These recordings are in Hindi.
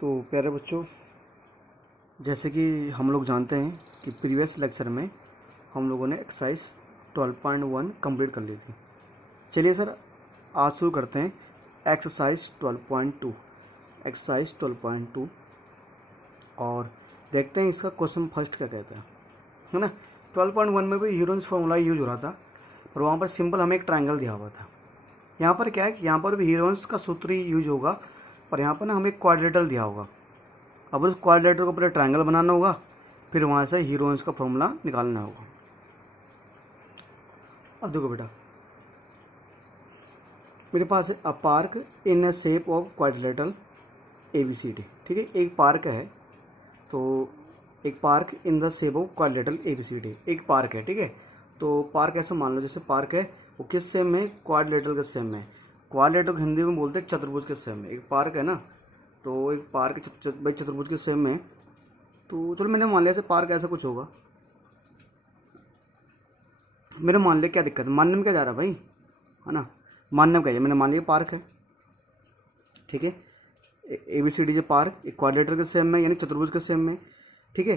तो प्यारे बच्चों, जैसे कि हम लोग जानते हैं कि प्रीवियस लेक्चर में हम लोगों ने एक्सरसाइज 12.1 कंप्लीट कर ली थी। चलिए सर, आज शुरू करते हैं एक्सरसाइज 12.2। एक्सरसाइज 12.2 और देखते हैं इसका क्वेश्चन फर्स्ट क्या कहता है ना। 12.1 में भी हीरोइंस फॉर्मूला यूज हो रहा था, पर वहाँ पर सिंपल हमें एक ट्रायंगल दिया हुआ था। यहाँ पर क्या है कि यहाँ पर भी हीरोइंस का सूत्र ही यूज होगा, पर यहाँ पर ना हमें क्वाड्रिलेटरल दिया होगा। अब उस क्वाड्रिलेटरल को पहले ट्रायंगल बनाना होगा, फिर वहाँ से हीरोइंस का फॉर्मूला निकालना होगा। अब देखो बेटा, मेरे पास है a park in a shape of quadrilateral ABCD। ठीक है, एक पार्क है, तो एक park in the shape of quadrilateral ABCD एक पार्क है। ठीक है, तो पार्क ऐसा मान लो जैसे पार्क है वो किस सेम में, क्वाड्रिलेटरल के सेम में। क्वाड्रिलेटरल हिंदी में बोलते हैं चतुर्भुज के सेम में। एक पार्क है ना, तो एक पार्क भाई चतुर्भुज के सेम में, तो चलो मैंने मान लिया ऐसे पार्क ऐसा कुछ होगा। मैंने मान लिया, क्या दिक्कत है, मानने में क्या जा रहा है भाई, है ना। मानने में क्या है, मैंने मान लिया पार्क है। ठीक है, ABCD जो पार्क एक क्वाड्रिलेटरल के सेम में यानी चतुर्भुज के सेम में। ठीक है,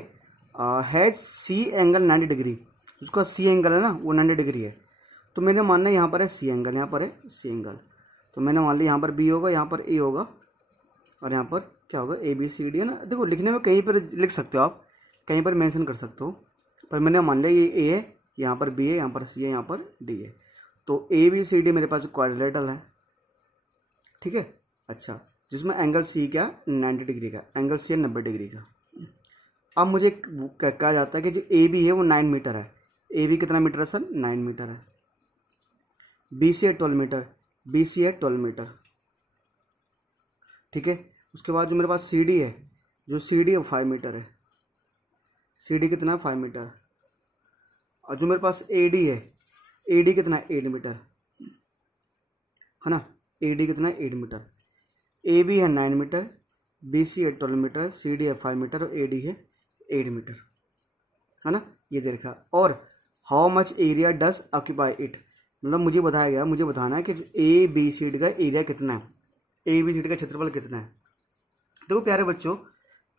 हैज सी एंगल 90 डिग्री। उसका सी एंगल है ना वो 90 डिग्री है, तो मैंने मानना है यहाँ पर है सी एंगल, यहाँ पर है सी एंगल। तो मैंने मान लिया यहाँ पर बी होगा, यहाँ पर ए होगा, और यहाँ पर क्या होगा ABCD है ना। देखो लिखने में कहीं पर लिख सकते हो आप, कहीं पर मेंशन कर सकते हो, पर मैंने मान लिया ये ए है, यहाँ पर बी है, यहाँ पर सी है, यहाँ पर डी है। तो ABCD मेरे पास क्वाड्रिलेटरल है। ठीक है, अच्छा, जिसमें एंगल सी क्या 90 डिग्री का, एंगल सी है 90 डिग्री का। अब मुझे कहा जाता है कि जो AB है वो 9 मीटर है। AB कितना मीटर है सर, 9 मीटर है। BC है 12 मीटर, BC है 12 मीटर। ठीक है, उसके बाद जो मेरे पास CD है, जो CD है 5 मीटर है। CD कितना है 5 मीटर। और जो मेरे पास AD है, AD कितना है 8 मीटर, है ना। AD कितना है 8 मीटर। AB है 9 मीटर, BC है 12 मीटर, CD है 5 मीटर और AD है 8 मीटर, है ना। ये देखा। और how much area does occupy it, मतलब मुझे बताया गया, मुझे बताना है कि ABCD का एरिया कितना है, ABCD का क्षेत्रफल कितना है। देखो प्यारे बच्चों,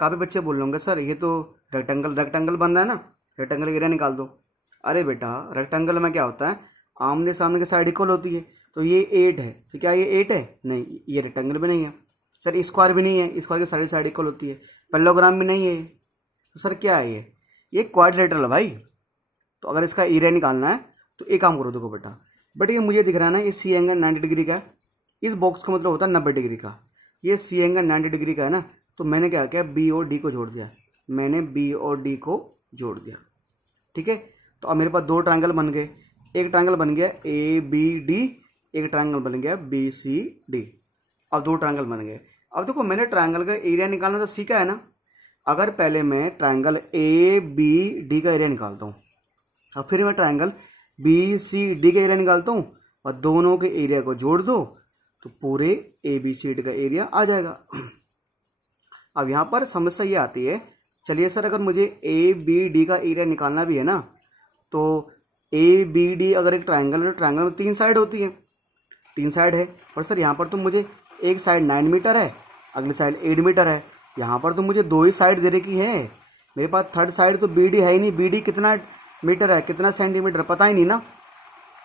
काफ़ी बच्चे बोल रहे सर ये तो रेक्टेंगल बन रहा है ना, रेक्टेंगल एरिया निकाल दो। अरे बेटा, रेक्टेंगल में क्या होता है, आमने सामने की साइड इक्वल होती है। तो ये 8 है, तो क्या ये 8 है, नहीं, ये रेक्टेंगल भी नहीं है सर, स्क्वायर भी नहीं है, स्क्वायर की साइड इक्वल होती है, पैरेललोग्राम भी नहीं है, तो सर क्या है ये क्वाड्रिलेटरल है भाई। तो अगर इसका एरिया निकालना है तो एक काम करो, देखो बेटा, बट ये मुझे दिख रहा है ना, ये सी एंगल 90 डिग्री का है, इस बॉक्स का मतलब होता है 90 डिग्री का, ये सी एंगल 90 डिग्री का है ना। तो मैंने क्या किया, बी और डी को जोड़ दिया, मैंने बी और डी को जोड़ दिया। ठीक है, तो अब मेरे पास दो ट्रायंगल बन गए, एक ट्रायंगल बन गया ABD, एक ट्रायंगल बन गया BCD। अब दो ट्रायंगल बन गए। अब देखो मैंने ट्रायंगल का एरिया निकालना तो सीखा है ना। अगर पहले मैं ट्रायंगल ABD का एरिया निकालता हूँ, अब फिर मैं ट्रायंगल BCD का एरिया निकालता हूँ, और दोनों के एरिया को जोड़ दो तो पूरे ABCD का एरिया आ जाएगा। अब यहाँ पर समस्या ये आती है, चलिए सर अगर मुझे ABD का एरिया निकालना भी है ना, तो ABD अगर एक ट्रायंगल है, ट्रायंगल में 3 साइड होती है, 3 साइड है, और सर यहाँ पर तो मुझे एक साइड 9 मीटर है, अगली साइड 8 मीटर है, यहाँ पर तो मुझे दो ही साइड दे रखी है, मेरे पास थर्ड साइड तो BD है ही नहीं, BD कितना मीटर है, कितना सेंटीमीटर पता ही नहीं ना।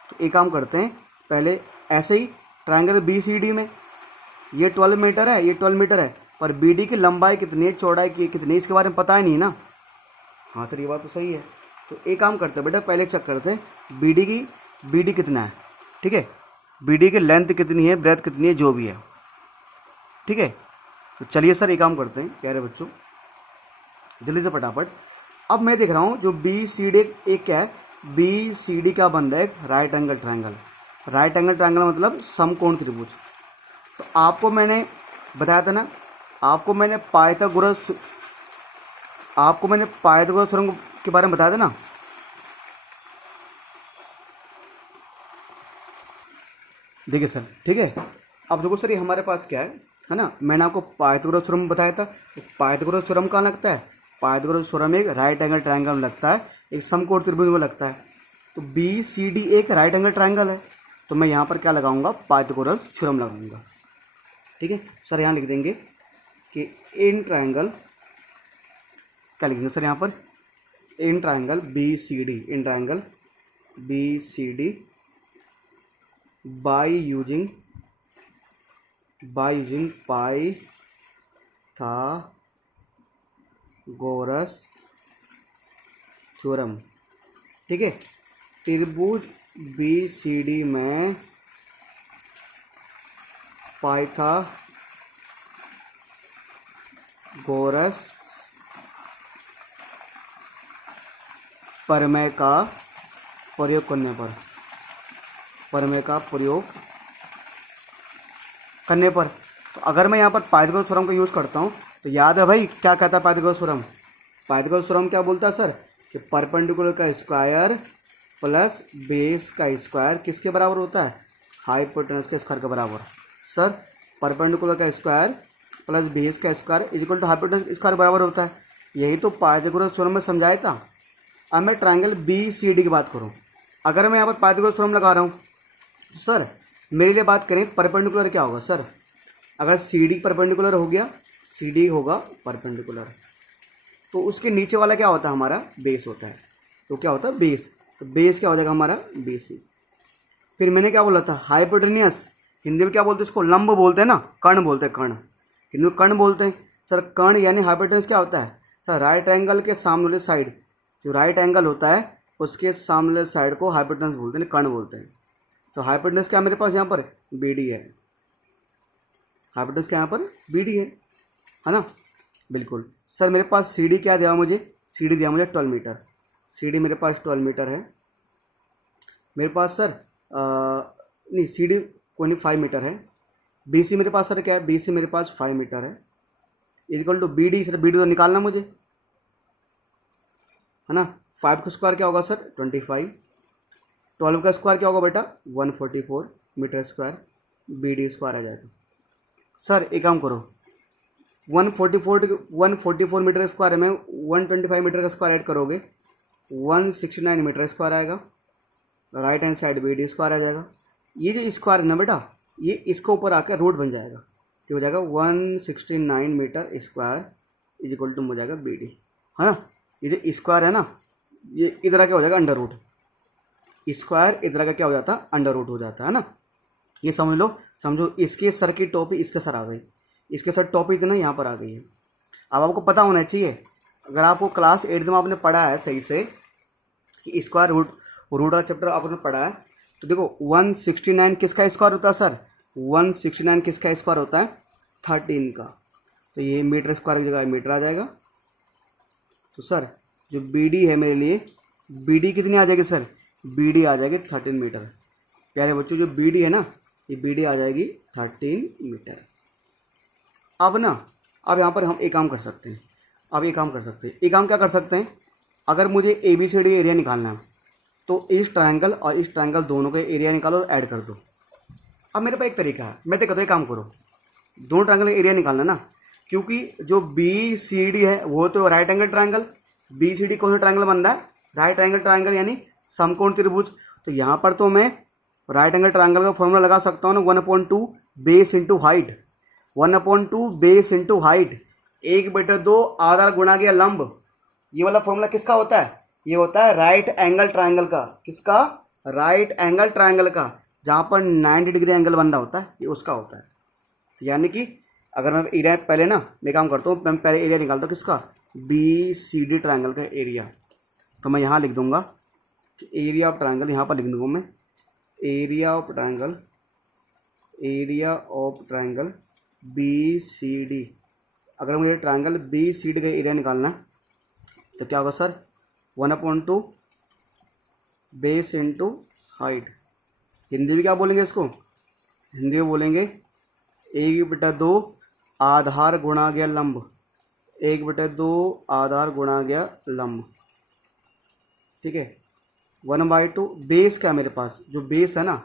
तो एक काम करते हैं, पहले ऐसे ही ट्रायंगल BCD में ये 12 मीटर है, ये 12 मीटर है, पर BD की लंबाई कितनी है, चौड़ाई की कितनी है, इसके बारे में पता ही नहीं ना। हाँ सर ये बात तो सही है। तो एक काम करते हैं बेटा, पहले चेक करते हैं BD कितना है। ठीक है, BD की लेंथ कितनी है, ब्रेथ कितनी है, जो भी है। ठीक है, तो चलिए सर एक काम करते हैं प्यारे बच्चों, जल्दी से फटाफट। अब मैं देख रहा हूँ जो BCD एक क्या है, BCD का बन रहा है एक right angle triangle. Right angle triangle मतलब समकोण त्रिभुज। तो आपको मैंने बताया था ना, आपको मैंने पाइथागोरस थ्योरम के बारे में बताया था ना। देखिए सर, ठीक है, अब देखो सर ये हमारे पास क्या है ना, मैंने आपको पाइथागोरस थ्योरम बताया था। पाइथागोरस थ्योरम कहाँ लगता है, पाइथागोरस थ्योरम एक राइट एंगल ट्रायंगल में लगता है, एक समकोण त्रिभुज में लगता है। तो BCD एक राइट एंगल ट्रायंगल है, तो मैं यहाँ पर क्या लगाऊंगा, पाइथागोरस थ्योरम लगाऊंगा। ठीक है सर, यहाँ लिख देंगे कि इन ट्रायंगल क्या लिखेंगे सर यहाँ पर, in triangle B C D, in triangle B C D by using Pythagoras theorem. ठीक है, त्रिभुज बी सी डी में पाइथागोरस प्रमेय का प्रयोग करने पर, प्रमेय का प्रयोग करने पर, तो अगर मैं यहाँ पर पाइथागोरस थ्योरम का यूज़ करता हूँ तो याद है भाई क्या कहता है पाइथागोरस थ्योरम। पाइथागोरस थ्योरम क्या बोलता है सर कि परपेंडिकुलर का स्क्वायर प्लस बेस का स्क्वायर किसके बराबर होता है, हाइपोटेनस के स्क्वायर के बराबर। सर परपेंडिकुलर का स्क्वायर प्लस बेस का square is equal to hypotenuse square बराबर होता है। यही तो पाइथागोरस थ्योरम में समझाया था। अब मैं ट्रायंगल बी सी डी की बात करूँ, अगर मैं यहाँ पर पाइथागोरस थ्योरम लगा रहा हूँ तो सर मेरे लिए बात करें परपेंडिकुलर क्या होगा सर, अगर सी डी परपेंडिकुलर हो गया, सी डी होगा परपेंडिकुलर, तो उसके नीचे वाला क्या होता है हमारा बेस होता है, तो क्या होता है बेस, तो बेस क्या हो जाएगा हमारा बेसी। फिर मैंने क्या बोला था हाइपोटेनियस, हिंदी में क्या बोलते हैं इसको, लंब बोलते हैं ना, कर्ण बोलते हैं, कर्ण हिंदी में कर्ण बोलते हैं। सर कर्ण यानी हाइपोटेनियस क्या होता है सर, राइट एंगल के सामने वाले साइड, जो राइट एंगल होता है उसके सामने वाले साइड को हाइपोटेनियस बोलते हैं, कर्ण बोलते हैं। तो हाइपोटेनस क्या मेरे पास यहाँ पर बी डी है, हाइपोटेनस क्या यहाँ पर बी डी है ना, बिल्कुल। सर मेरे पास सी डी क्या दिया मुझे, सी डी दिया मुझे 12 मीटर, सी डी मेरे पास 12 मीटर है मेरे पास सर, नहीं सी डी कोई नहीं 5 मीटर है। बी सी मेरे पास सर क्या है, बी सी मेरे पास 5 मीटर है, equal to B D. Sir B D तो निकालना मुझे है ना, 5 का स्क्वायर क्या होगा सर 25, 12 का स्क्वायर क्या होगा बेटा 144 metre square, B D square आ जाएगा। सर एक काम करो, 144 मीटर स्क्वायर में 125 मीटर का स्क्वायर ऐड करोगे 169 मीटर स्क्वायर आएगा, right hand side B D square आ जाएगा। ये जो स्क्वायर है ना बेटा, ये इसके ऊपर आकर रूट बन जाएगा, ये हो जाएगा 169 metre square is equal to हो जाएगा बी डी, है ना। ये जो स्क्वायर है ना, ये इधर क्या हो जाएगा अंडर रूट, स्क्वायर इधर का क्या हो जाता है अंडर रूट हो जाता है ना। ये समझ लो, समझो इसके सर की टोपी इसके सर आ गई, इसके सर टोपी इतना यहाँ पर आ गई है। अब आपको पता होना चाहिए, अगर आपको क्लास 8 में आपने पढ़ा है सही से कि स्क्वायर रूट वाला चैप्टर आपने पढ़ा है, तो देखो 169 किसका स्क्वायर होता है सर, 169 किसका स्क्वायर होता है 13 का, तो ये मीटर स्क्वायर की जगह मीटर आ जाएगा। तो सर जो बी डी है मेरे लिए, बी डी कितनी आ जाएगी सर, बी डी आ जाएगी 13 मीटर। प्यारे बच्चों जो बी डी है ना, ये बी डी आ जाएगी 13 मीटर। अब ना, अब यहाँ पर हम एक काम कर सकते हैं, अब एक काम कर सकते हैं, एक काम क्या कर सकते हैं, अगर मुझे A B C D area निकालना है तो इस ट्रायंगल और इस ट्रायंगल दोनों का एरिया निकालो और ऐड कर दो। अब मेरे पास एक तरीका है, मैं देखो तो एक काम करो, दोनों ट्रायंगल का एरिया निकालना ना, क्योंकि जो बी सी डी है वो तो right angle triangle, B C D कौन सा ट्रायंगल बन रहा है, राइट एंगल ट्रायंगल यानी समकोण त्रिभुज। तो यहाँ पर तो मैं राइट एंगल ट्रायंगल का फॉर्मूला लगा सकता हूँ ना, 1/2 base into height, 1/2 base into height, 1/2 आधार गुणा गया लंब। ये वाला फॉर्मूला किसका होता है, ये होता है राइट एंगल ट्रायंगल का, किसका, राइट एंगल ट्रायंगल का, जहाँ पर 90 डिग्री एंगल बन रहा होता है, ये उसका होता है। तो यानी कि अगर मैं एरिया पहले ना, मैं काम करता हूँ, मैं पहले एरिया निकालता हूँ किसका, बी सी डी ट्रायंगल का एरिया। तो मैं यहाँ लिख दूंगा कि एरिया ऑफ ट्रायंगल, यहाँ पर लिख दूंगा मैं area of triangle, area of triangle B C D. अगर मुझे ट्रायंगल बी सी डी का एरिया निकालना है तो क्या होगा sir, 1/2 base into height. Hindi में क्या बोलेंगे इसको, हिंदी में बोलेंगे 1/2 आधार गुणा गया लंब, 1/2 आधार गुणा गया लंब, ठीक है। 1/2 बेस क्या है मेरे पास, जो बेस है ना,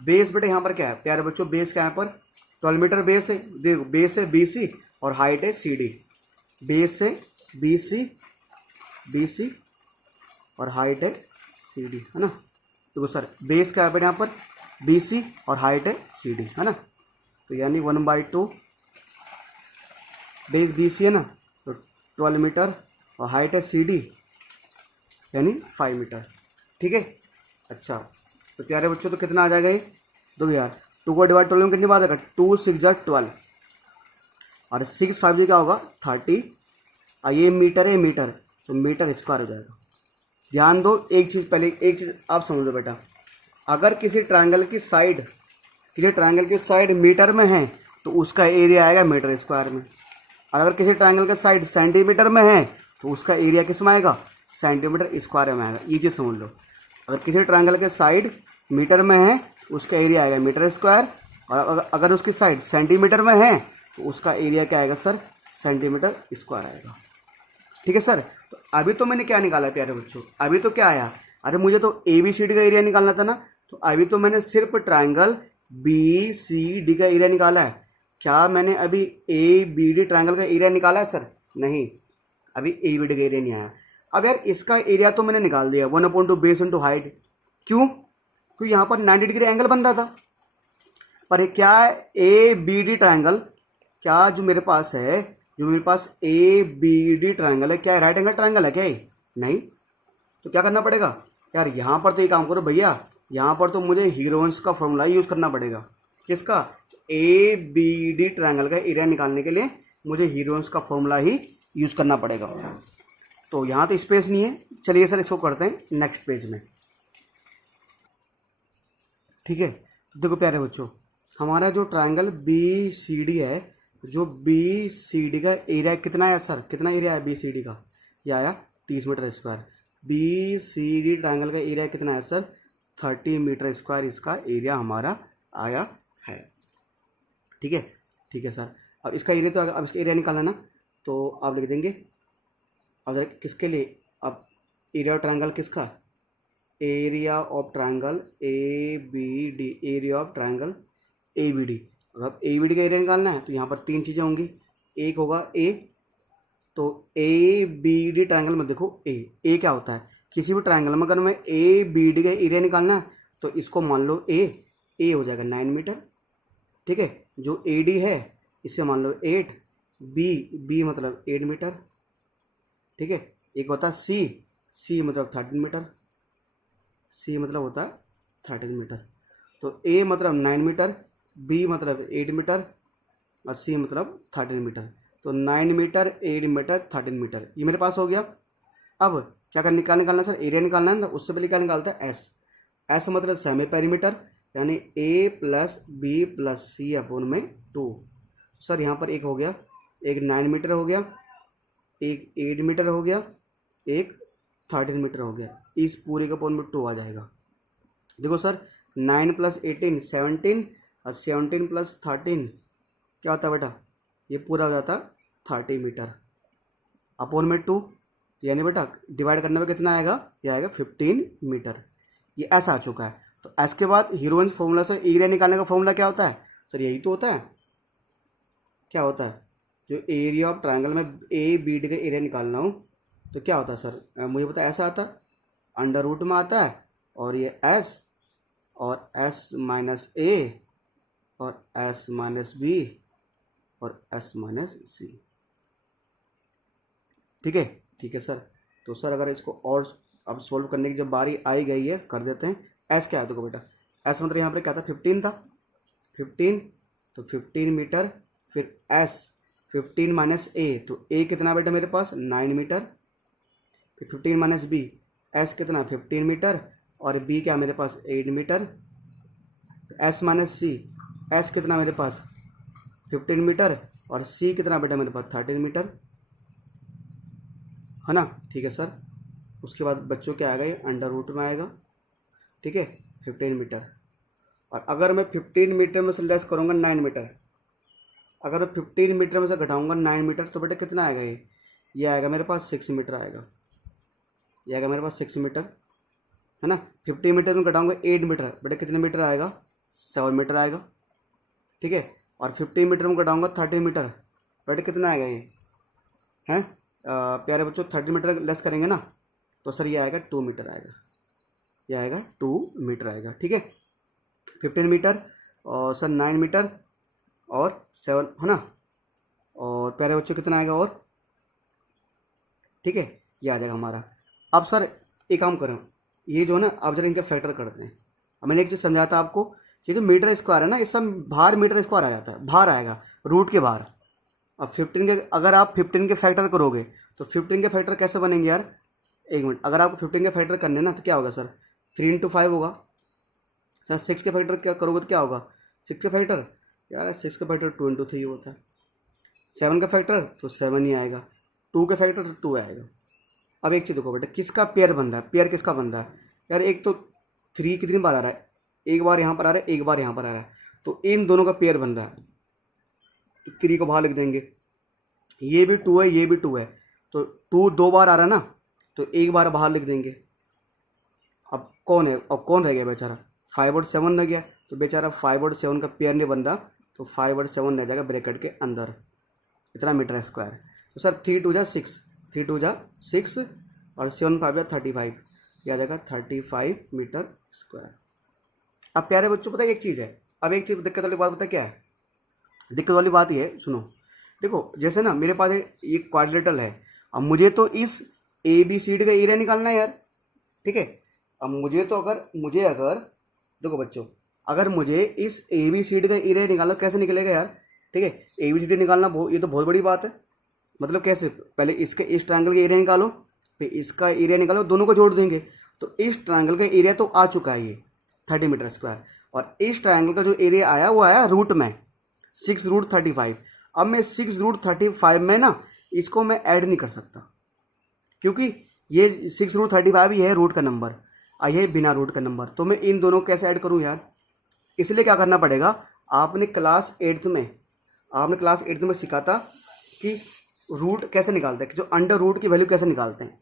बेस बेटे यहाँ पर क्या है प्यारे बच्चों, बेस क्या है यहाँ पर 12 मीटर बेस है, देखो बेस है बी सी और हाइट है सी डी, बेस है बी सी और हाइट है सी डी, है ना। देखो सर बेस क्या है बेटे यहाँ पर बी सी और हाइट है सी डी, है ना। तो यानी 1/2 बेस BC है ना, तो 12 मीटर और हाइट है CD यानी 5 मीटर। ठीक है, अच्छा तो प्यारे बच्चों तो कितना आ जाएगा ये, दो यार 2 को डिवाइड 12 में कितनी बार आएगा, 2 6 जा 12 और 6 5 जी क्या होगा 30 और ये मीटर है मीटर, तो मीटर स्क्वायर हो जाएगा। ध्यान दो एक चीज़, पहले एक चीज़ आप समझो बेटा, अगर किसी ट्रायंगल की साइड मीटर में है तो उसका एरिया आएगा मीटर स्क्वायर में, और अगर किसी ट्रायंगल का साइड सेंटीमीटर में है तो उसका एरिया किस में आएगा, सेंटीमीटर स्क्वायर में आएगा। ये चीज़ समझ लो, अगर किसी ट्रायंगल के साइड मीटर में है उसका एरिया आएगा मीटर स्क्वायर, और अगर उसकी साइड सेंटीमीटर में है तो उसका एरिया क्या आएगा सर, सेंटीमीटर स्क्वायर आएगा। ठीक है सर, तो अभी तो मैंने क्या निकाला प्यारे बच्चों, अभी तो क्या आया, अरे मुझे तो ABCD का एरिया निकालना था ना, तो अभी तो मैंने सिर्फ ट्रायंगल BCD का एरिया निकाला है। क्या मैंने अभी ABD ट्रायंगल का एरिया निकाला है सर, नहीं, अभी ABD का एरिया नहीं आया। अब यार इसका एरिया तो मैंने निकाल दिया 1/2 बेस इंटू हाइट, क्यों, क्योंकि यहाँ पर 90 डिग्री एंगल बन रहा था। पर ये क्या है, ABD ट्रायंगल, क्या जो मेरे पास ABD ट्रायंगल है, क्या है राइट एंगल ट्रायंगल है क्या ये, नहीं, तो क्या करना पड़ेगा यार, यहाँ पर तो ये काम करो भैया, यहाँ पर तो मुझे हीरोइंस का फॉर्मूला यूज़ करना पड़ेगा। किसका, ABD ट्रायंगल का एरिया निकालने के लिए मुझे हीरोइंस का फॉर्मूला ही यूज़ करना पड़ेगा। तो यहाँ तो स्पेस नहीं है, चलिए सर इसको करते हैं नेक्स्ट पेज में। ठीक है, देखो प्यारे बच्चों, हमारा जो ट्रायंगल BCD है, जो BCD का एरिया कितना है सर, कितना एरिया है BCD का, ये आया 30 मीटर स्क्वायर। BCD ट्रायंगल का एरिया कितना है सर, 30 मीटर स्क्वायर इसका एरिया हमारा आया है। ठीक है, ठीक है सर, अब इसका एरिया तो अब इसका एरिया निकालना ना, तो आप लिख देंगे, अगर किसके लिए, अब एरिया ऑफ ट्रायंगल किसका, area of triangle ABD, area of triangle ABD। अब ABD का एरिया निकालना है तो यहाँ पर 3 चीज़ें होंगी, एक होगा A, तो ABD ट्रायंगल में देखो A क्या होता है, किसी भी ट्रायंगल में अगर मैं ABD का एरिया निकालना है तो इसको मान लो A हो जाएगा 9 मीटर। ठीक है, जो AD है इसे मान लो 8, B मतलब 8 मीटर। ठीक है, एक होता है C मतलब 13 मीटर, C मतलब होता है 13 मीटर। तो A मतलब 9 मीटर, B मतलब 8 मीटर और C मतलब 13 मीटर। तो 9 मीटर 8 मीटर 13 मीटर ये मेरे पास हो गया। अब क्या निकालना सर, एरिया निकालना है ना, उससे पहले क्या निकालता है, S मतलब सेमी पेरीमीटर, यानी A plus B plus C upon में 2। सर यहाँ पर एक हो गया, एक 9 मीटर हो गया, एक 8 मीटर हो गया, एक 13 मीटर हो गया, इस पूरे का अपॉन में 2 आ जाएगा। देखो सर 9 प्लस 18 17 और 17 प्लस 13 क्या होता है बेटा, ये पूरा हो जाता 30 मीटर अपॉन में 2, यानी बेटा डिवाइड करने में कितना आएगा, ये आएगा 15 मीटर। ये ऐसा आ चुका है। तो एस के बाद हीरोइंस फॉर्मूला से एरिया निकालने का फॉर्मूला क्या होता है सर, यही तो होता है, क्या होता है, जो एरिया ऑफ ट्रायंगल में ABD का एरिया निकालना हो तो क्या होता है सर, मुझे पता है ऐसा आता है, अंडर रूट में आता है, और ये S और S माइनस A और S माइनस B और S माइनस C। ठीक है, ठीक है सर। तो सर अगर इसको और अब सोल्व करने की जब बारी आई गई है कर देते हैं। S क्या है देखो बेटा, S मतलब यहाँ पर क्या था 15 था, 15 तो 15 मीटर, फिर S 15 माइनस A, तो A कितना बेटा मेरे पास 9 मीटर, फिर 15 माइनस B, S कितना 15 मीटर और B क्या मेरे पास 8 metre, S minus C, S कितना मेरे पास 15 मीटर और C कितना बेटा मेरे पास 13 मीटर, है ना। ठीक है सर, उसके बाद बच्चों क्या आएगा, ये अंडर रूट में आएगा। ठीक है 15 मीटर, और अगर मैं 15 मीटर में से लेस करूँगा 9 मीटर, अगर मैं 15 मीटर में से घटाऊंगा 9 मीटर तो बेटा कितना आएगा, ये आएगा मेरे पास 6 मीटर आएगा, ये आएगा मेरे पास 6 मीटर, है ना। 15 मीटर में घटाऊंगा 8 मीटर, बेटा कितने मीटर आएगा 7 मीटर आएगा। ठीक है, और 15 मीटर में घटाऊंगा 30 मीटर, बेटा कितना आएगा ये, हैं प्यारे बच्चों 30 मीटर लेस करेंगे ना तो सर ये आएगा 2 मीटर आएगा, ये आएगा 2 मीटर आएगा। ठीक है, 15 मीटर और सर 9 मीटर और 7, है ना, और प्यारे बच्चों कितना आएगा और, ठीक है, ये आ जाएगा हमारा। अब सर एक काम करें, ये जो ना अब जरा इनका फैक्टर करते हैं। अब मैंने एक चीज़ समझाया था आपको, ये जो मीटर स्क्वायर है ना, इस सब बाहर मीटर स्क्वायर आ जाता है, बाहर आएगा रूट के बाहर। अब 15 के, अगर आप 15 के फैक्टर करोगे तो 15 के फैक्टर कैसे बनेंगे यार, एक मिनट, अगर आपको 15 के फैक्टर करने ना तो क्या होगा सर, 3 इंटू 5 होगा सर। 6 के फैक्टर क्या करोगे तो क्या होगा, 6 के फैक्टर यार, 6 का फैक्टर 2 इंटू 3 होता है। 7 का फैक्टर तो 7 ही आएगा, 2 का फैक्टर तो 2 आएगा। अब एक चीज़ देखो बेटा, किसका पेयर बन रहा है, पेयर किसका बन रहा है यार, एक तो 3 कितनी बार आ रहा है, एक बार यहाँ पर आ रहा है, एक बार यहाँ पर आ रहा है, तो इन दोनों का पेयर बन रहा है। 3 को बाहर लिख देंगे, ये भी 2 है, ये भी 2 है, तो 2 2 बार आ रहा है ना, तो एक बार बाहर लिख देंगे। अब कौन है, अब कौन रह गया बेचारा, 5 और 7 रह गया, तो बेचारा 5 और 7 का पेयर नहीं बन रहा, तो 5 और 7 रह जाएगा ब्रैकेट के अंदर, इतना मीटर स्क्वायर। तो सर 3 2 जा 6, 3 2 जा 6 और 7 5 जा 35, ये आ जाएगा 35 मीटर स्क्वायर। अब प्यारे बच्चों पता है एक चीज़ है, अब एक चीज़ दिक्कत वाली बात पता क्या है, दिक्कत वाली बात ये है, सुनो देखो, जैसे ना मेरे पास ये क्वाड्रिलेटरल है, अब मुझे तो इस ए बी सी डी का एरिया निकालना है यार, ठीक है। अब मुझे तो अगर देखो बच्चों, अगर मुझे इस ए बी सी डी का एरिया निकालना, कैसे निकलेगा यार, ठीक है, ए बी सी डी निकालना ये तो बहुत बड़ी बात है। मतलब कैसे, पहले इसके इस ट्रायंगल का एरिया निकालो, फिर इसका एरिया निकालो, दोनों को जोड़ देंगे, तो इस ट्रायंगल का एरिया तो आ चुका है ये 30 मीटर स्क्वायर, और इस ट्रायंगल का जो एरिया आया वो आया रूट में 6√35। अब मैं 6√35 में ना इसको मैं ऐड नहीं कर सकता, क्योंकि ये 6√35 ये है रूट का नंबर और ये बिना रूट का नंबर, तो मैं इन दोनों को कैसे ऐड करूं यार। इसलिए क्या करना पड़ेगा, आपने क्लास 8th में सीखा था कि रूट कैसे निकालते हैं, कि जो अंडर रूट की वैल्यू कैसे निकालते हैं।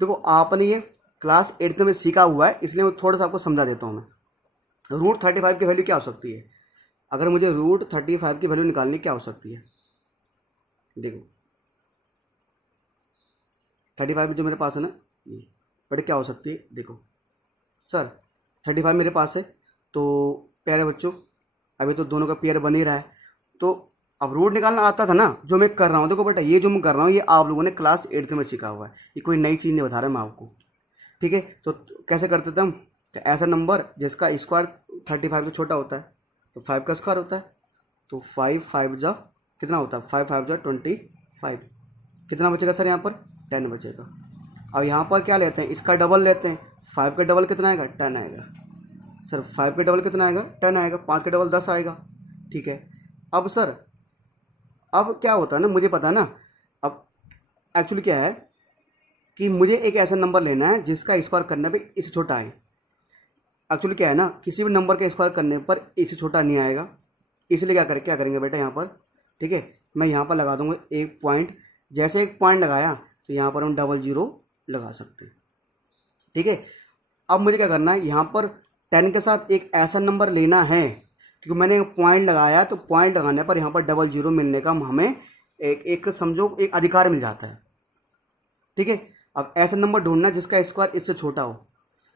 देखो आपने ये क्लास 8th में सीखा हुआ है, इसलिए मैं थोड़ा सा आपको समझा देता हूँ। मैं √35 की वैल्यू क्या हो सकती है, अगर मुझे √35 की वैल्यू निकालनी क्या हो सकती है, देखो 35 जो मेरे पास है ना, ये बट क्या हो सकती है, देखो सर 35 मेरे पास है, तो प्यारे बच्चों अभी तो दोनों का पेयर बन ही रहा है, तो अब रूट निकालना आता था ना, जो मैं कर रहा हूँ। देखो बेटा ये जो मैं कर रहा हूँ ये आप लोगों ने क्लास 8th में सीखा हुआ है, ये कोई नई चीज़ नहीं बता रहा मैं आपको, ठीक है। तो कैसे करते थे हम, तो ऐसा नंबर जिसका स्क्वायर 35 से छोटा होता है, तो 5 का स्क्वायर होता है, तो 5 5 जा कितना होता है, 5 5 जा 25, कितना बचेगा सर यहाँ पर 10 बचेगा। अब यहाँ पर क्या लेते हैं, इसका डबल लेते हैं, 5 का डबल कितना आएगा 10 आएगा सर, 5 का डबल कितना आएगा 10 आएगा, 5 का डबल 10 आएगा, ठीक है। अब सर अब क्या होता है ना, मुझे पता है ना, अब एक्चुअली क्या है कि मुझे एक ऐसा नंबर लेना है जिसका स्क्वायर करने पे इससे छोटा है। एक्चुअली क्या है ना, किसी भी नंबर का स्क्वायर करने पर इससे छोटा नहीं आएगा, इसलिए क्या करेंगे बेटा यहाँ पर, ठीक है, मैं यहाँ पर लगा दूंगा एक पॉइंट। जैसे एक पॉइंट लगाया तो यहाँ पर हम 00 लगा सकते हैं, ठीक है। अब मुझे क्या करना है, यहाँ पर 10 के साथ एक ऐसा नंबर लेना है, क्योंकि मैंने एक पॉइंट लगाया, तो पॉइंट लगाने पर यहाँ पर 00 मिलने का हमें एक समझो एक अधिकार मिल जाता है, ठीक है। अब ऐसा नंबर ढूंढना जिसका स्क्वायर इससे छोटा हो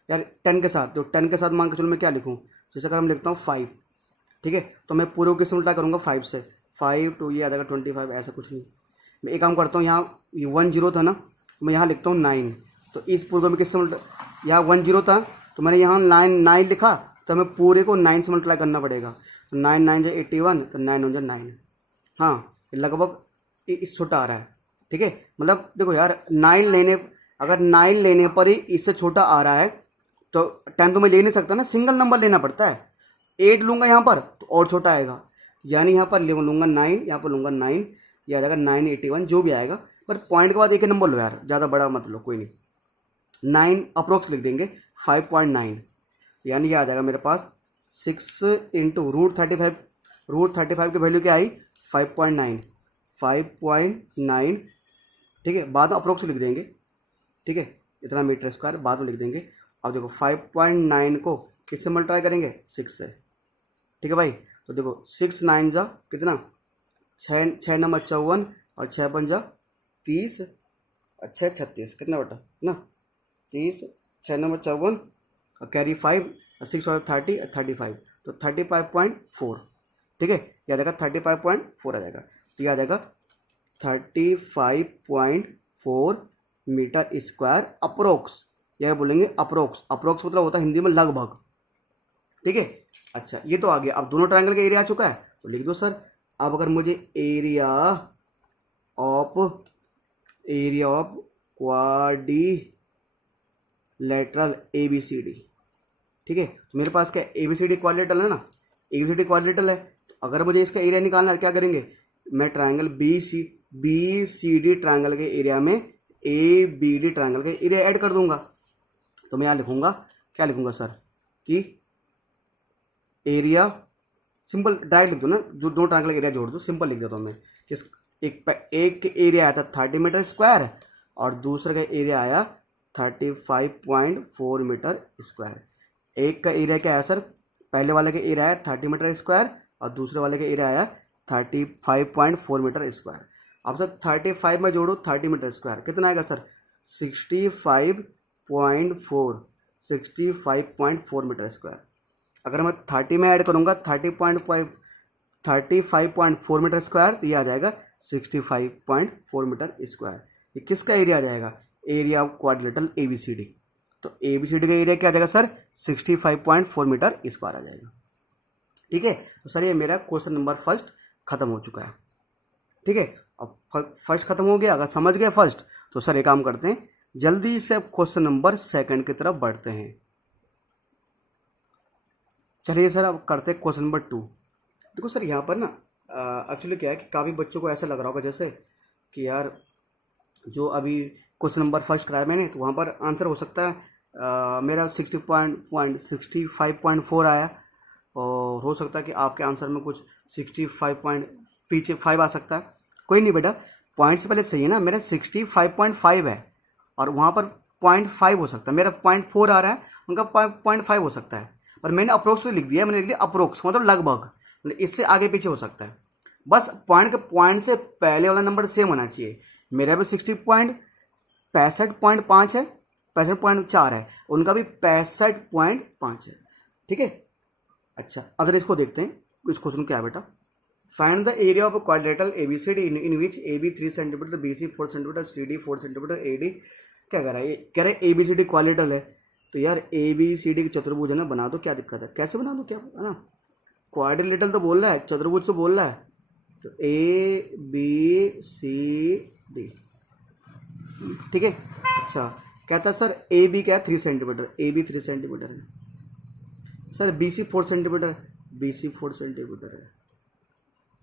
यार 10 के साथ, तो 10 के साथ मान के चलो मैं क्या लिखूँ, जैसे अगर हम लिखता हूँ 5, ठीक है, तो मैं पूरे किससे उल्टा करूँगा 5 से, 5 तो ये आ जाएगा 25, ऐसा कुछ नहीं। मैं एक काम करता हूँ, यहाँ ये 10 था ना, मैं यहाँ लिखता हूँ 9, तो इस पूरे को मैं किससे उल्टा, यहाँ 10 था तो मैंने यहाँ 9 लिखा, तो हमें पूरे को 9 से मल्टीप्लाई करना पड़ेगा, तो 9 9 जा 81, तो 9 9 जा 9, हाँ लगभग इस छोटा आ रहा है, ठीक है। मतलब देखो यार 9 लेने पर ही इससे छोटा आ रहा है, तो 10 तो मैं ले नहीं सकता ना, सिंगल नंबर लेना पड़ता है। 8 लूँगा यहाँ पर तो और छोटा आएगा, यानी यहाँ पर लूँगा 9, यहाँ पर लूँगा 9, ये आ जाएगा 981 जो भी आएगा, पर पॉइंट के बाद एक नंबर लो यार, ज़्यादा बड़ा मत लो, कोई नहीं, 9 अप्रोक्स लिख देंगे 5.9, यानी ये आ जाएगा मेरे पास 6 इंटू √35 की वैल्यू क्या आई 5.9, ठीक है, बाद में अप्रोक्स लिख देंगे, ठीक है, इतना मीटर स्क्वायर बाद में लिख देंगे। अब देखो 5.9 को किससे मल्टीप्लाई करेंगे 6 से, ठीक है भाई, तो देखो 6 9 जा कितना 6 9 54 और 6 5 जा 30, अच्छा 36, कितना बटा ना 30, 6 9 54 और कैरी 5 और 6 5 30 35, तो 35.4, ठीक है, ये आ जाएगा 35.4 आ जाएगा, तो ये आ जाएगा 35.4 मीटर स्क्वायर अप्रोक्स, यह बोलेंगे अप्रोक्स, अप्रोक्स मतलब होता है हिंदी में लगभग, ठीक है। अच्छा ये तो आ गया। अब दोनों ट्रायंगल का एरिया आ चुका है तो लिख दो सर। अब अगर मुझे एरिया ऑफ क्वाड्रिलेटरल ABCD, ठीक है, तो मेरे पास क्या ABCD क्वाड्रिलेटरल है ना, ABCD क्वाड्रिलेटरल है। तो अगर मुझे इसका एरिया निकालना है क्या करेंगे, मैं ट्रायंगल BCD ट्रायंगल के एरिया में ABD ट्रायंगल का एरिया ऐड कर दूंगा। तो मैं यहाँ लिखूंगा, क्या लिखूंगा सर कि एरिया, सिंपल डायरेक्ट लिख दो ना, जो दो ट्रायंगल का एरिया जोड़ दो, सिंपल लिख देता हूँ मैं। एक के एरिया आया था 30 मीटर स्क्वायर और दूसरे का एरिया आया 35.4 मीटर स्क्वायर। एक का एरिया क्या आया सर, पहले वाले का एरिया आया 30 मीटर स्क्वायर और दूसरे वाले का एरिया आया 35.4 मीटर स्क्वायर। अब सर 35 में जोड़ो 30 मीटर स्क्वायर, कितना आएगा सर 65.4 मीटर स्क्वायर। अगर मैं 30 में ऐड करूंगा 35.4 मीटर स्क्वायर तो ये आ जाएगा 65.4 मीटर स्क्वायर। ये किसका एरिया आ जाएगा, एरिया ऑफ क्वाड्रिलेटरल ABCD। तो ABCD का एरिया क्या आ जाएगा सर 65.4 मीटर स्क्वायर आ जाएगा, ठीक है। तो सर ये मेरा क्वेश्चन नंबर फर्स्ट खत्म हो चुका है, ठीक है। अब फर्स्ट खत्म हो गया, अगर समझ गए फर्स्ट तो सर एक काम करते हैं, जल्दी से अब क्वेश्चन नंबर सेकंड की तरफ बढ़ते हैं। चलिए सर अब करते हैं क्वेश्चन नंबर 2। देखो सर यहाँ पर ना एक्चुअली क्या है कि काफ़ी बच्चों को ऐसा लग रहा होगा जैसे कि यार जो अभी क्वेश्चन नंबर फर्स्ट कराया मैंने तो वहाँ पर आंसर हो सकता है मेरा 65.4 आया, और हो सकता है कि आपके आंसर में कुछ 65 पीछे 5 आ सकता है। कोई नहीं बेटा, पॉइंट से पहले सही है ना, मेरा 65.5 है और वहाँ पर 0.5 हो सकता है, मेरा 0.4 आ रहा है, उनका 0.5 हो सकता है। और मैंने अप्रोक्स लिख दिया, मैंने लिख दिया अप्रोक्स मतलब लगभग, मतलब इससे आगे पीछे हो सकता है। बस पॉइंट से पहले वाला नंबर सेम होना चाहिए। मेरा भी 65.5 है, 65.4 है, उनका भी 65.5 है, ठीक है। अच्छा अगर इसको देखते हैं, इस क्वेश्चन क्या है बेटा, find the area of quadrilateral ABCD in which AB 3 centimetre, BC 4 centimetre, CD 4 centimetre, AD क्या कह रहा है, कह रहा है ABCD क्वाड्रिलेटरल है। तो यार ABCD की चतुर्भुज है ना, बना दो, क्या दिक्कत है, कैसे बना दो, क्या है ना, क्वाड्रिलेटरल तो बोल रहा है, चतुर्भुज तो बोल रहा है, तो ABCD, ठीक है। अच्छा कहता है सर AB क्या है 3 सेंटीमीटर, AB 3 सेंटीमीटर है sir, BC 4 centimetre, BC 4 centimetre है,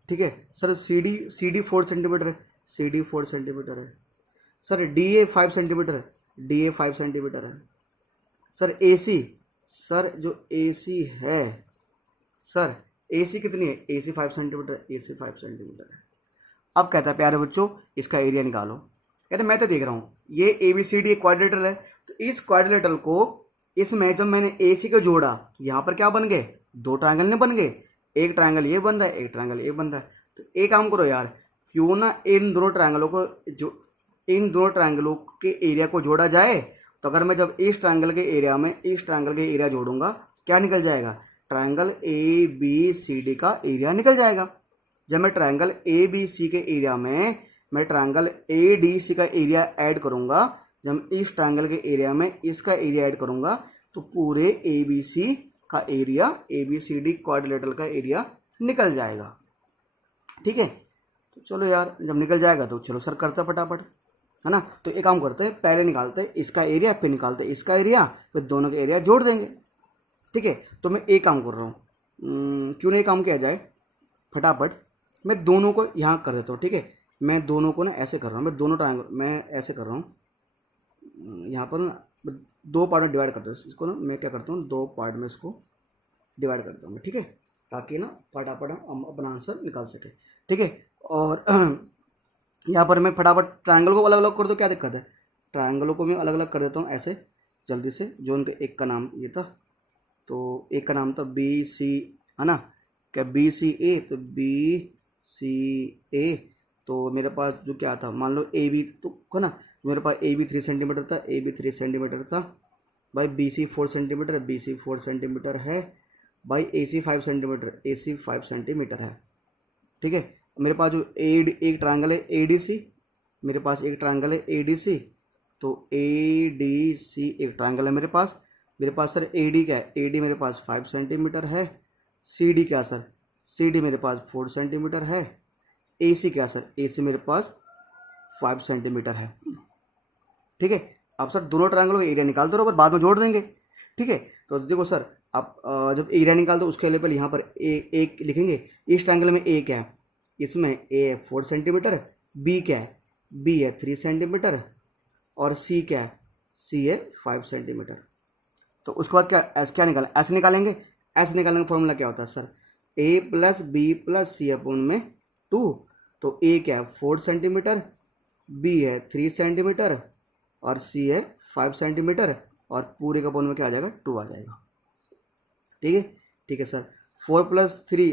ठीक है सर। CD 4 सेंटीमीटर है, CD 4 सेंटीमीटर है सर। DA 5 सेंटीमीटर है, DA 5 सेंटीमीटर है सर। AC, सर जो AC है सर, AC कितनी है, AC 5 सेंटीमीटर, AC 5 सेंटीमीटर है। अब कहता है प्यारे बच्चों इसका एरिया निकालो। कहते मैं तो देख रहा हूँ ये ABCD एक क्वाड्रिलेटरल है, तो इस क्वाड्रिलेटरल को इसमें जब मैंने AC को जोड़ा यहाँ पर क्या बन गए, दो ट्रायंगल नहीं बन गए, एक ट्रायंगल ये बन रहा है, एक ट्रायंगल ये बन रहा है। तो एक काम करो यार, क्यों ना इन दोनों ट्रायंगलों के एरिया को जोड़ा जाए। तो अगर मैं जब इस ट्रायंगल के एरिया में इस ट्रायंगल के एरिया जोड़ूंगा क्या निकल जाएगा, ट्रायंगल ABCD का एरिया निकल जाएगा। जब मैं ट्रायंगल ABC के एरिया में मैं ट्रायंगल ADC का एरिया ऐड करूंगा, जब इस ट्रायंगल के एरिया में इसका एरिया ऐड करूंगा तो पूरे ABC का एरिया, ABCD क्वाड्रिलेटरल का एरिया निकल जाएगा, ठीक है। तो चलो यार जब निकल जाएगा तो चलो सर करते फटाफट, है ना। तो एक काम करते हैं, पहले निकालते हैं इसका एरिया, फिर निकालते हैं इसका एरिया, फिर दोनों के एरिया जोड़ देंगे, ठीक है। तो मैं एक काम कर रहा हूँ, क्यों नहीं काम किया जाए फटाफट, मैं दोनों को यहाँ कर देता हूँ, ठीक है। मैं दोनों को ना ऐसे कर रहा हूँ, मैं दोनों ट्रायंगल मैं ऐसे कर रहा हूँ, यहाँ पर ना दो पार्ट में डिवाइड करता हूँ इसको ना, मैं क्या करता हूँ दो पार्ट में इसको डिवाइड करता हूँ, ठीक है, ताकि ना फटाफट हम अपना आंसर निकाल सके, ठीक है। और यहाँ पर मैं फटाफट ट्रायंगल को अलग अलग कर दूँ, क्या दिक्कत है, ट्रायंगलों को मैं अलग अलग कर देता हूँ ऐसे जल्दी से। जो उनके एक का नाम ये था, तो एक का नाम था BC, है ना, क्या BCA, तो BCA, तो मेरे पास जो क्या था मान लो AB तो है ना, मेरे पास AB 3 सेंटीमीटर था, AB 3 सेंटीमीटर था भाई, BC 4 सेंटीमीटर, BC 4 सेंटीमीटर है भाई, AC 5 सेंटीमीटर, AC 5 सेंटीमीटर है, ठीक है। मेरे पास जो एक ट्रायंगल है ए डी सी, मेरे पास एक ट्रायंगल है ए डी सी, तो ए डी सी एक ट्रायंगल है मेरे पास। सर ए डी क्या है, ए डी मेरे पास 5 सेंटीमीटर है। सी डी क्या सर, सी डी मेरे पास 4 सेंटीमीटर है। ए सी क्या सर, ए सी मेरे पास 5 सेंटीमीटर है। ठीक है, अब सर दोनों ट्रायंगलों का एरिया निकाल दो और बाद में जोड़ देंगे। ठीक है, तो देखो सर आप जब एरिया निकाल दो उसके लेवल यहाँ पर एक लिखेंगे। इस ट्रायंगल में ए क्या है, इसमें ए 4 सेंटीमीटर, बी क्या है, बी है 3 सेंटीमीटर, और सी क्या है, सी है 5 सेंटीमीटर। तो उसके बाद क्या एस क्या निकालें, एस निकालेंगे। एस निकालने का फॉर्मूला क्या होता है सर, ए प्लस बी प्लस सी अपॉन में 2। तो ए क्या है 4 सेंटीमीटर, बी है 3 सेंटीमीटर, और सी है 5 सेंटीमीटर, और पूरे का अपॉन में क्या आ जाएगा, 2 आ जाएगा। ठीक है, ठीक है sir. 4 plus 3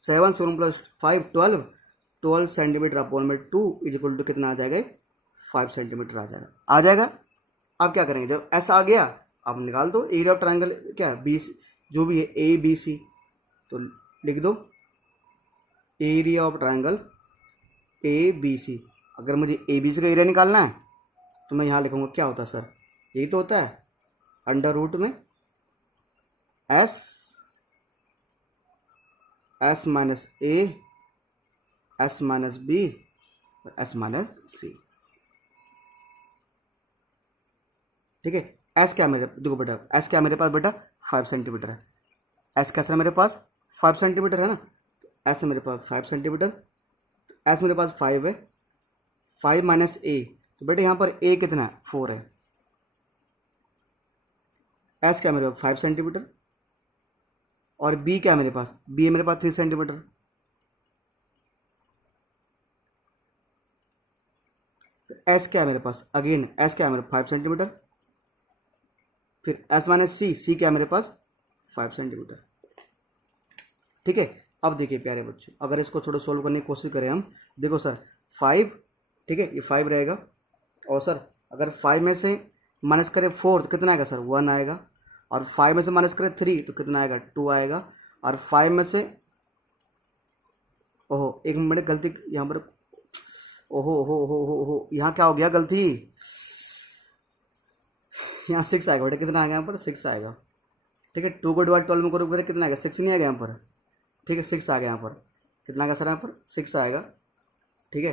7, 7 plus 5 12 centimetre upon में 2 इज इक्वल टू कितना आ जाएगा, 5 सेंटीमीटर आ जाएगा। अब क्या करेंगे, जब ऐसा आ गया अब निकाल दो एरिया ऑफ ट्रायंगल क्या है, बी जो भी है ए बी सी, तो लिख दो area of triangle A B C. अगर मुझे ए बी सी का एरिया निकालना है तो मैं यहाँ लिखूंगा क्या होता है सर, यही तो होता है अंडर रूट में s minus a, s minus b, s minus c. ठीक है, एस क्या मेरे, देखो बेटा एस क्या मेरे पास बेटा 5 सेंटीमीटर है। एस कैसा है मेरे पास 5 सेंटीमीटर है ना, एस मेरे पास 5 सेंटीमीटर, एस मेरे पास 5 है, 5 माइनस ए, तो बेटा यहाँ पर ए कितना है 4 है। एस क्या मेरे पास 5 सेंटीमीटर, और बी क्या है मेरे पास, बी है मेरे पास 3 सेंटीमीटर। एस क्या है मेरे पास, अगेन एस क्या है मेरे 5 सेंटीमीटर, फिर एस माइनस सी, सी क्या है मेरे पास 5 सेंटीमीटर। ठीक है, अब देखिए प्यारे बच्चों, अगर इसको थोड़ा सोल्व करने की कोशिश करें हम, देखो सर 5, ठीक है ये 5 रहेगा, और सर अगर 5 में से माइनस करें 4 तो कितना आएगा सर 1 आएगा, और 5 में से माइनस करें 3 तो कितना आएगा 2 आएगा, और 5 में से, ओहो एक मिनट गलती यहाँ पर, ओहो ओहो ओहो ओहो यहाँ क्या हो गया गलती, यहाँ 6 आएगा बेटा, कितना आएगा यहाँ पर 6 आएगा। ठीक है, 2 को डिवाइड 12 में करोगे बेटा कितना आएगा 6 नहीं आएगा यहाँ पर। ठीक है 6 आ गया यहाँ पर, कितना आएगा सर यहाँ पर 6 आएगा। ठीक है,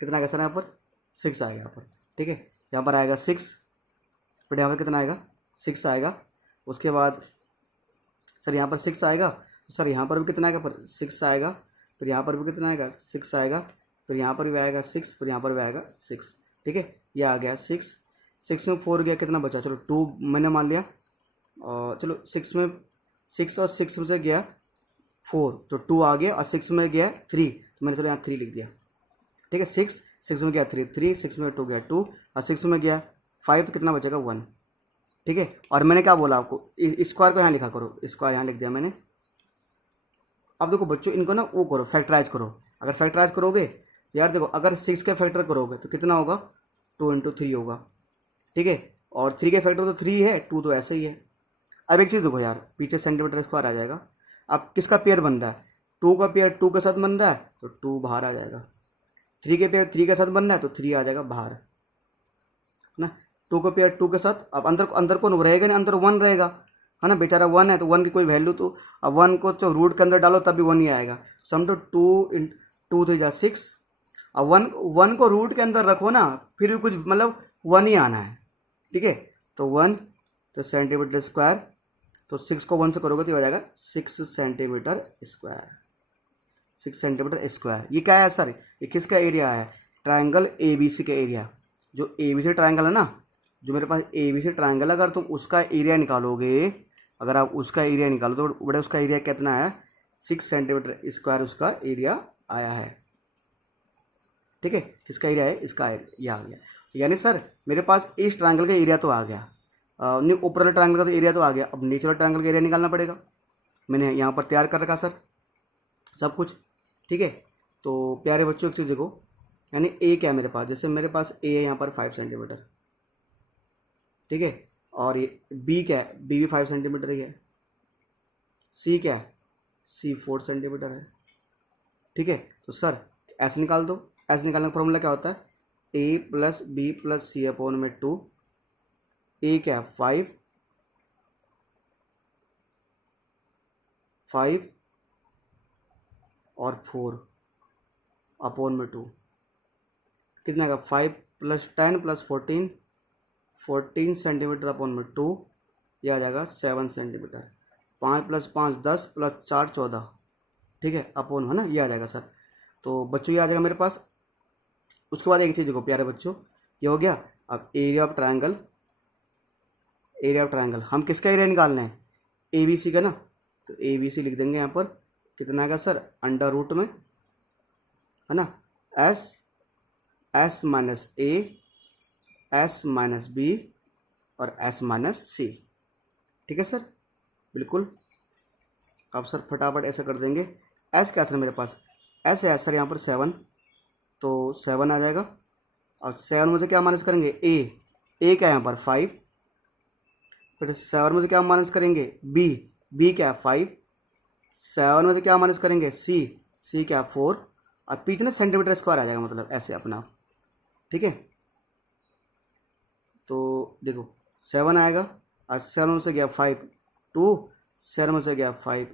कितना आएगा सर यहाँ पर 6 आएगा यहाँ पर। ठीक है, यहाँ पर आएगा 6, फिर यहाँ पर कितना आएगा 6 आएगा। उसके बाद सर यहाँ पर 6 आएगा, तो सर यहाँ पर भी कितना आएगा पर 6 आएगा, फिर यहाँ पर भी कितना आएगा 6 आएगा, फिर यहाँ पर भी आएगा 6, फिर यहाँ पर भी आएगा 6। ठीक है, ये आ गया 6, 6 में 4 गया, कितना बचा, चलो 2 मैंने मान लिया, और चलो 6 में 6 और 6 में से गया 4 तो 2 आ गया, और 6 में गया 3 तो मैंने चलो यहाँ 3 लिख दिया। ठीक है, 6 में गया 3, 6 में 2 गया 2, और 6 में गया 5 तो कितना बचेगा 1। ठीक है, और मैंने क्या बोला आपको, स्क्वायर को यहाँ लिखा करो, स्क्वायर यहाँ लिख दिया मैंने। अब देखो बच्चों इनको ना वो करो, फैक्टराइज करो। अगर फैक्टराइज करोगे यार देखो, अगर 6 के फैक्टर करोगे तो कितना होगा 2 × 3 होगा। ठीक है, और 3 के फैक्टर तो 3 है, 2 तो ऐसे ही है। अब एक चीज़ देखो यार, पीछे सेंटीमीटर स्क्वायर आ जाएगा। अब किसका पेयर बन रहा है, 2 का पेयर 2 के साथ बन रहा है तो 2 बाहर आ जाएगा, 3 के पेयर 3 के साथ बन रहा है तो 3 आ जाएगा बाहर ना। 2 का पेयर 2 के साथ, अब अंदर कौन रहेगा नहीं, अंदर 1 रहेगा है ना, बेचारा 1 है तो 1 की कोई वैल्यू, तो अब 1 को तो रूट के अंदर डालो तब भी 1 ही आएगा। समझो 2 × 2 × 3 = 6। अब 1 को रूट के अंदर रखो ना, फिर भी कुछ मतलब 1 ही आना है। ठीक है, तो 1 तो सेंटीमीटर स्क्वायर, तो 6 को 1 से करोगे तो हो जाएगा 6 सेंटीमीटर स्क्वायर, 6 सेंटीमीटर स्क्वायर। ये क्या है सर, ये किसका एरिया है, ट्रायंगल ए बी सी का एरिया। जो ए बी सी ट्रायंगल है ना, जो मेरे पास ए बी सी ट्रायंगल, अगर तुम उसका एरिया निकालोगे, अगर आप उसका एरिया निकालो तो बड़ा उसका एरिया कितना है 6 सेंटीमीटर स्क्वायर उसका एरिया आया है। ठीक है, किसका एरिया है, इसका एरिया आ गया। यानी सर मेरे पास इस ट्रायंगल का एरिया तो आ गया, ऊपर वाले ट्रायंगल का तो एरिया तो आ गया। अब नीचे वाले ट्रायंगल का एरिया निकालना पड़ेगा। मैंने यहाँ पर तैयार कर रखा सर सब कुछ। ठीक है, तो प्यारे बच्चों एक चीज़ देखो, यानी ए क्या है मेरे पास, जैसे मेरे पास ए है यहाँ पर 5 सेंटीमीटर। ठीक है, और ये बी क्या है, बी भी 5 सेंटीमीटर ही है। सी क्या है, सी 4 सेंटीमीटर है। ठीक है, तो सर ऐसे निकाल दो। ऐसे निकालने का फॉर्मूला क्या होता है, ए प्लस बी प्लस सी अपॉन में 2, ए क्या है 5 और 4 अपॉन में 2, कितना का 5 प्लस 10 प्लस 14 सेंटीमीटर अपॉन में 2, यह आ जाएगा 7 सेंटीमीटर। 5 प्लस 5 10 प्लस 4 14, ठीक है, अपॉन है ना, ये आ जाएगा सर। तो बच्चों ये आ जाएगा मेरे पास। उसके बाद एक चीज़ देखो प्यारे बच्चों, ये हो गया। अब एरिया ऑफ ट्रायंगल, हम किसका एरिया निकालना है, ए बी सी का ना। तो ए बी सी लिख देंगे यहाँ पर, कितना आएगा सर, अंडर रूट में है ना, S minus a, s minus B और एस माइनस सी, ठीक है सर, बिल्कुल। अब सर फटाफट ऐसा कर देंगे। एस क्या सर मेरे पास, एस है सर यहाँ पर 7, तो 7 आ जाएगा। और 7 में से क्या माइनस करेंगे, ए क्या है यहाँ पर 5, फिर 7 में से क्या माइनस करेंगे, बी क्या है 5, 7 में से क्या माइनस करेंगे, सी क्या है 4, और पीछे ना सेंटीमीटर स्क्वायर आ जाएगा, मतलब ऐसे अपना, ठीक है। तो देखो 7 आएगा, और 7 में से गया 5 2, 7 में से गया 5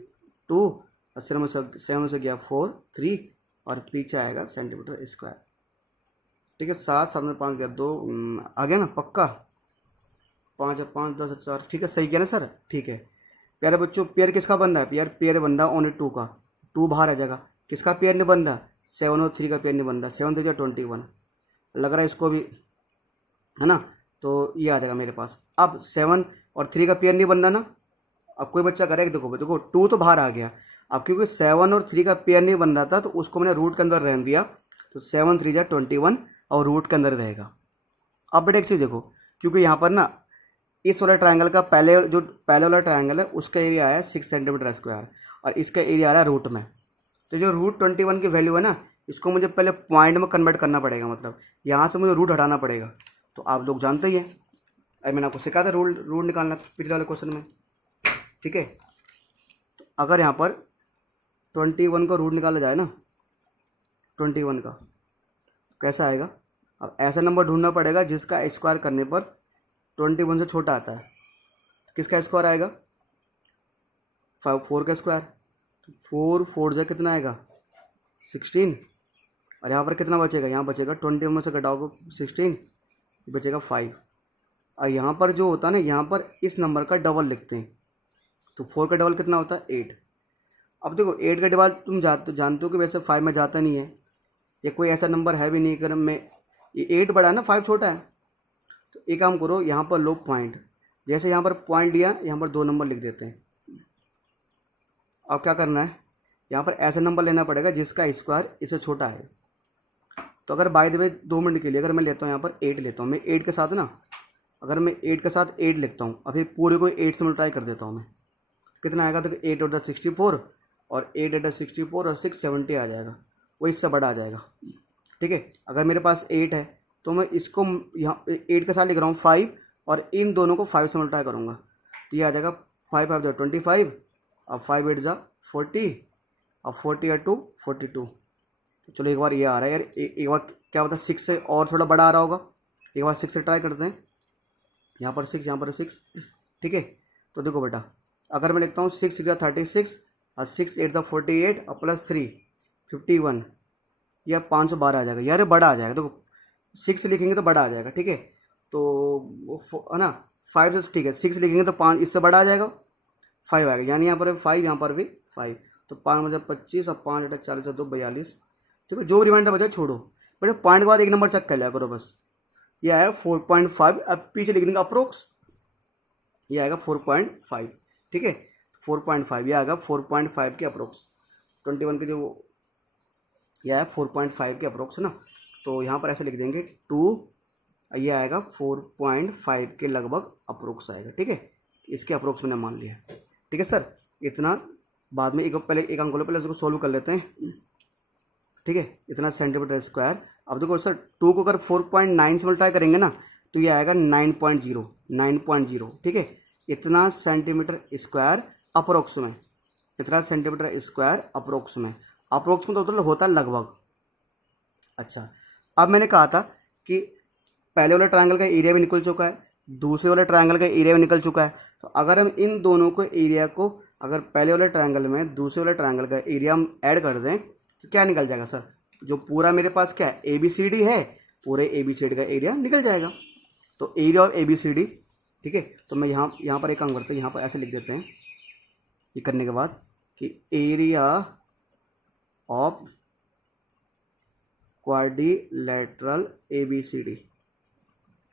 2, और 7 में से गया 4 3, और पीछे आएगा सेंटीमीटर स्क्वायर, ठीक है। 7 7 में 5 गया 2, आ गया ना पक्का, 5 5 10 4, ठीक है, सही किया ना सर, ठीक है। प्यारे बच्चों पेयर किसका बन रहा है, पेयर बन रहा है ओनली 2 का, 2 बाहर आ जाएगा। किसका पेयर नहीं बन रहा, 7 और 3 का पेयर नहीं बन रहा, 7 3 21 लग रहा है इसको भी, है ना। तो ये आ जाएगा मेरे पास। अब 7 और 3 का पेयर नहीं बन रहा ना, अब कोई बच्चा करेगा, देखो 2 तो बाहर आ गया। अब क्योंकि 7 और 3 का पेयर नहीं बन रहा था, तो उसको मैंने रूट के अंदर रहने दिया, तो 7 3 21 और रूट के अंदर रहेगा। अब बेटा एक चीज़ देखो, क्योंकि यहाँ पर ना इस वाला ट्रायंगल का पहले वाला ट्रायंगल है उसका एरिया आया 6 सेंटीमीटर स्क्वायर, और इसका एरिया आ रहा है रूट में। तो जो रूट 21 की वैल्यू है ना, इसको मुझे पहले पॉइंट में कन्वर्ट करना पड़ेगा, मतलब यहाँ से मुझे रूट हटाना पड़ेगा। तो आप लोग जानते ही हैं, अरे मैंने आपको सिखाया था रूट निकालना पिछले वाले क्वेश्चन में, ठीक है। तो अगर यहाँ पर 21 का रूट निकाला जाए ना, 21 का कैसा आएगा। अब ऐसा नंबर ढूंढना पड़ेगा जिसका स्क्वायर करने पर 21 से छोटा आता है। किसका स्क्वायर आएगा, 4 का स्क्वायर, 4 4 जा कितना आएगा 16, और यहाँ पर कितना बचेगा, यहाँ बचेगा 21 में से घटाओ 16, बचेगा 5। और यहाँ पर जो होता है ना, यहाँ पर इस नंबर का डबल लिखते हैं, तो 4 का डबल कितना होता है 8। अब देखो 8 का डबल तुम जानते हो कि वैसे 5 में जाता नहीं है, ये कोई ऐसा नंबर है भी नहीं अगर में, ये 8 बड़ा है ना 5 छोटा है। तो एक काम करो, यहाँ पर लो पॉइंट, जैसे यहाँ पर पॉइंट लिया, यहाँ पर 2 नंबर लिख देते हैं। अब क्या करना है, यहाँ पर ऐसा नंबर लेना पड़ेगा जिसका स्क्वायर इससे छोटा है। तो अगर बाय द वे 2 मिनट के लिए अगर मैं लेता हूँ यहाँ पर 8 लेता हूँ, मैं 8 के साथ ना, अगर मैं 8 के साथ 8 लिखता हूँ, अभी पूरे को 8 से मल्टीप्लाई कर देता हूँ मैं, कितना आएगा, तो 8 8 64 और 8 8 64 और 6 70 आ जाएगा, वो इससे बड़ा आ जाएगा, ठीक है। अगर मेरे पास 8 है तो मैं इसको यहाँ 8 के साथ लिख रहा हूँ 5, और इन दोनों को 5 से मल्टीप्लाई करूँगा, तो ये आ जाएगा 5 5 25, अब 5 8 40, अब 40 8 42। चलो एक बार ये आ रहा है यार, एक बार क्या होता है 6 से और थोड़ा बड़ा आ रहा होगा, एक बार 6 से ट्राई करते हैं। यहाँ पर 6, यहाँ पर 6, ठीक है। तो देखो बेटा, अगर मैं लिखता हूँ 6 6 36 और 6 8 48 और प्लस 3 51, या 512 आ जाएगा यार, बड़ा आ जाएगा। देखो 6 लिखेंगे तो बड़ा आ जाएगा, ठीक है। तो है ना 5 से, ठीक है, 6 लिखेंगे तो 5 इससे बड़ा आ जाएगा, 5 आएगा, यानी यहाँ पर 5, यहाँ पर भी 5, तो 5 में 25 और 5 8 40 और 2 42, ठीक है। जो रिमाइंडर बचा छोड़ो, बेटे पॉइंट के बाद एक नंबर चेक कर लिया करो बस। ये आएगा 4.5, अब पीछे लिख देंगे अप्रोक्स, ये आएगा 4.5, ठीक है, 4.5, ये आएगा 4.5 के अप्रोक्स, 21 के जो ये आया 4.5 के अप्रोक्स है ना। तो यहाँ पर ऐसे लिख देंगे 2, ये आएगा 4.5 के लगभग अप्रोक्स आएगा, ठीक है, इसके अप्रोक्स मैंने मान लिया, ठीक है सर। इतना बाद में पहले एक अंक लो, पहले इसको सोल्व कर लेते हैं, ठीक है। इतना सेंटीमीटर स्क्वायर। अब देखो सर 2 को अगर 4.9 से मल्टीप्लाई करेंगे ना, तो ये आएगा 9.0, ठीक है। इतना सेंटीमीटर स्क्वायर अप्रोक्स में, इतना सेंटीमीटर स्क्वायर अप्रोक्स में। अप्रोक्स मतलब होता है लगभग। अच्छा, अब मैंने कहा था कि पहले वाले ट्रायंगल का एरिया भी निकल चुका है, दूसरे वाले ट्रायंगल का एरिया भी निकल चुका है। तो अगर हम इन दोनों को एरिया को, अगर पहले वाले ट्रायंगल में दूसरे वाले ट्रायंगल का एरिया हम ऐड कर दें तो क्या निकल जाएगा सर? जो पूरा मेरे पास क्या है, ए बी सी डी है, पूरे ए बी सी डी का एरिया निकल जाएगा। तो area of A B C D, ठीक है। तो मैं यहाँ पर एक काम करते हैं, यहाँ पर ऐसे लिख देते हैं ये करने के बाद कि area of quadrilateral A B C D,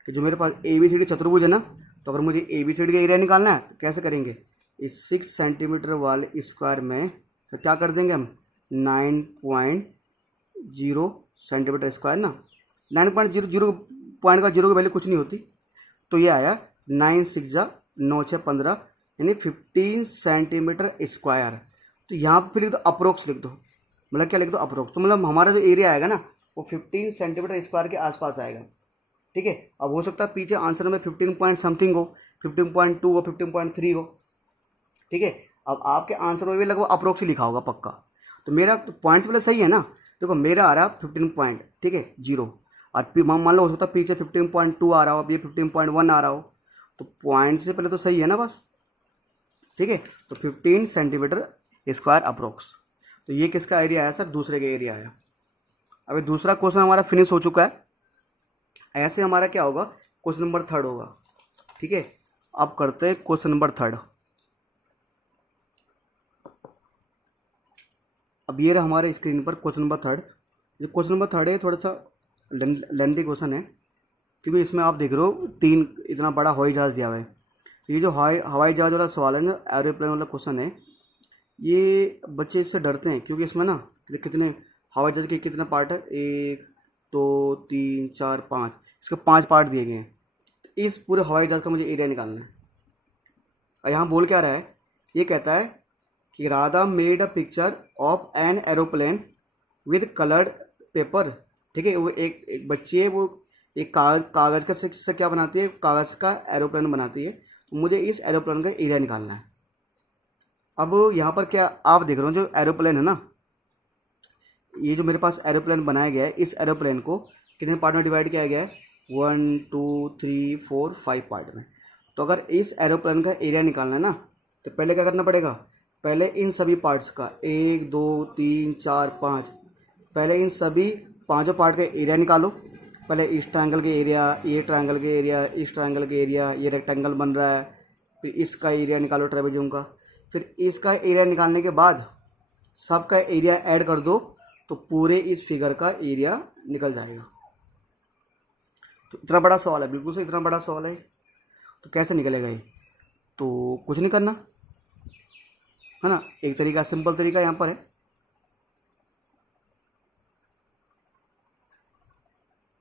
कि जो मेरे पास ए बी सी डी चतुर्भुज है ना, तो अगर मुझे ए बी सी डी का एरिया निकालना है तो कैसे करेंगे? इस 6 सेंटीमीटर वाले स्क्वायर में तो क्या कर देंगे हम, 9.0 सेंटीमीटर स्क्वायर ना, 9.00 पॉइंट का जीरो की वैल्यू कुछ नहीं होती, तो ये आया 9 6 जा 9 6 15, यानी 15 सेंटीमीटर स्क्वायर। तो यहाँ पर फिर लिख दो अप्रोक्स, लिख दो, मतलब क्या लिख दो, अप्रोक्स। तो मतलब हमारा जो एरिया आएगा ना वो 15 सेंटीमीटर स्क्वायर के आसपास आएगा, ठीक है। अब हो सकता है पीछे आंसर में 15 पॉइंट समथिंग हो, 15.2 हो, 15.3 हो, ठीक है। अब आपके आंसर में भी लगभग अप्रोक्स लिखा होगा पक्का। तो मेरा तो पॉइंट्स पहले सही है ना, देखो मेरा आ रहा 15 पॉइंट, ठीक है, 0, और मान लो हो सकता है पीछे 15.2 आ रहा हो, अब ये 15.1 आ रहा हो, तो पॉइंट से पहले तो सही है ना बस, ठीक है। तो 15 सेंटीमीटर स्क्वायर अप्रोक्स। तो ये किसका एरिया आया सर? दूसरे का एरिया आया। अभी दूसरा क्वेश्चन हमारा फिनिश हो चुका है। ऐसे हमारा क्या होगा, क्वेश्चन नंबर 3 होगा, ठीक है। अब करते हैं क्वेश्चन नंबर 3। अब ये रहा हमारे स्क्रीन पर क्वेश्चन नंबर 3। जो क्वेश्चन नंबर 3 है थोड़ा सा लेंथी क्वेश्चन है, क्योंकि इसमें आप देख रहे हो 3 इतना बड़ा हवाई जहाज़ दिया हुआ है। ये जो हवाई जहाज़ वाला सवाल है ना, एरोप्लेन वाला क्वेश्चन है, ये बच्चे इससे डरते हैं क्योंकि इसमें ना कितने हवाई जहाज़ के कितने पार्ट है, 1 2 3 4 5, इसके 5 पार्ट दिए गए हैं। इस पूरे हवाई जहाज़ का मुझे एरिया निकालना है। और यहाँ बोल क्या रहा है, ये कहता है कि Radha made a picture of an aeroplane with coloured paper, ठीक है। वो एक बच्ची है, वो एक कागज़ का से क्या बनाती है, कागज़ का एरोप्लेन बनाती है। मुझे इस एरोप्लेन का एरिया निकालना है। अब यहाँ पर क्या आप देख रहे हो, जो एरोप्लेन है ना, ये जो मेरे पास एरोप्लेन बनाया गया है, इस एरोप्लेन को कितने पार्ट में डिवाइड किया गया है, 1 2 3 4 5 पार्ट में। तो अगर इस एरोप्लेन का एरिया निकालना है ना, तो पहले क्या करना पड़ेगा, पहले इन सभी पार्ट्स का 1 2 3 4 5, पहले इन सभी पांचों पार्ट का एरिया निकालो। पहले इस ट्रायंगल के एरिया, ये ट्रायंगल के एरिया, इस ट्रायंगल के एरिया, ये रेक्टेंगल बन रहा है, फिर इसका एरिया निकालो ट्रेपेजियम का, फिर इसका एरिया निकालने के बाद सबका एरिया ऐड कर दो, तो पूरे इस फिगर का एरिया निकल जाएगा। तो इतना बड़ा सवाल है, बिल्कुल से इतना बड़ा सवाल है, तो कैसे निकलेगा ये? तो कुछ नहीं करना है ना, एक तरीका, सिंपल तरीका यहाँ पर है।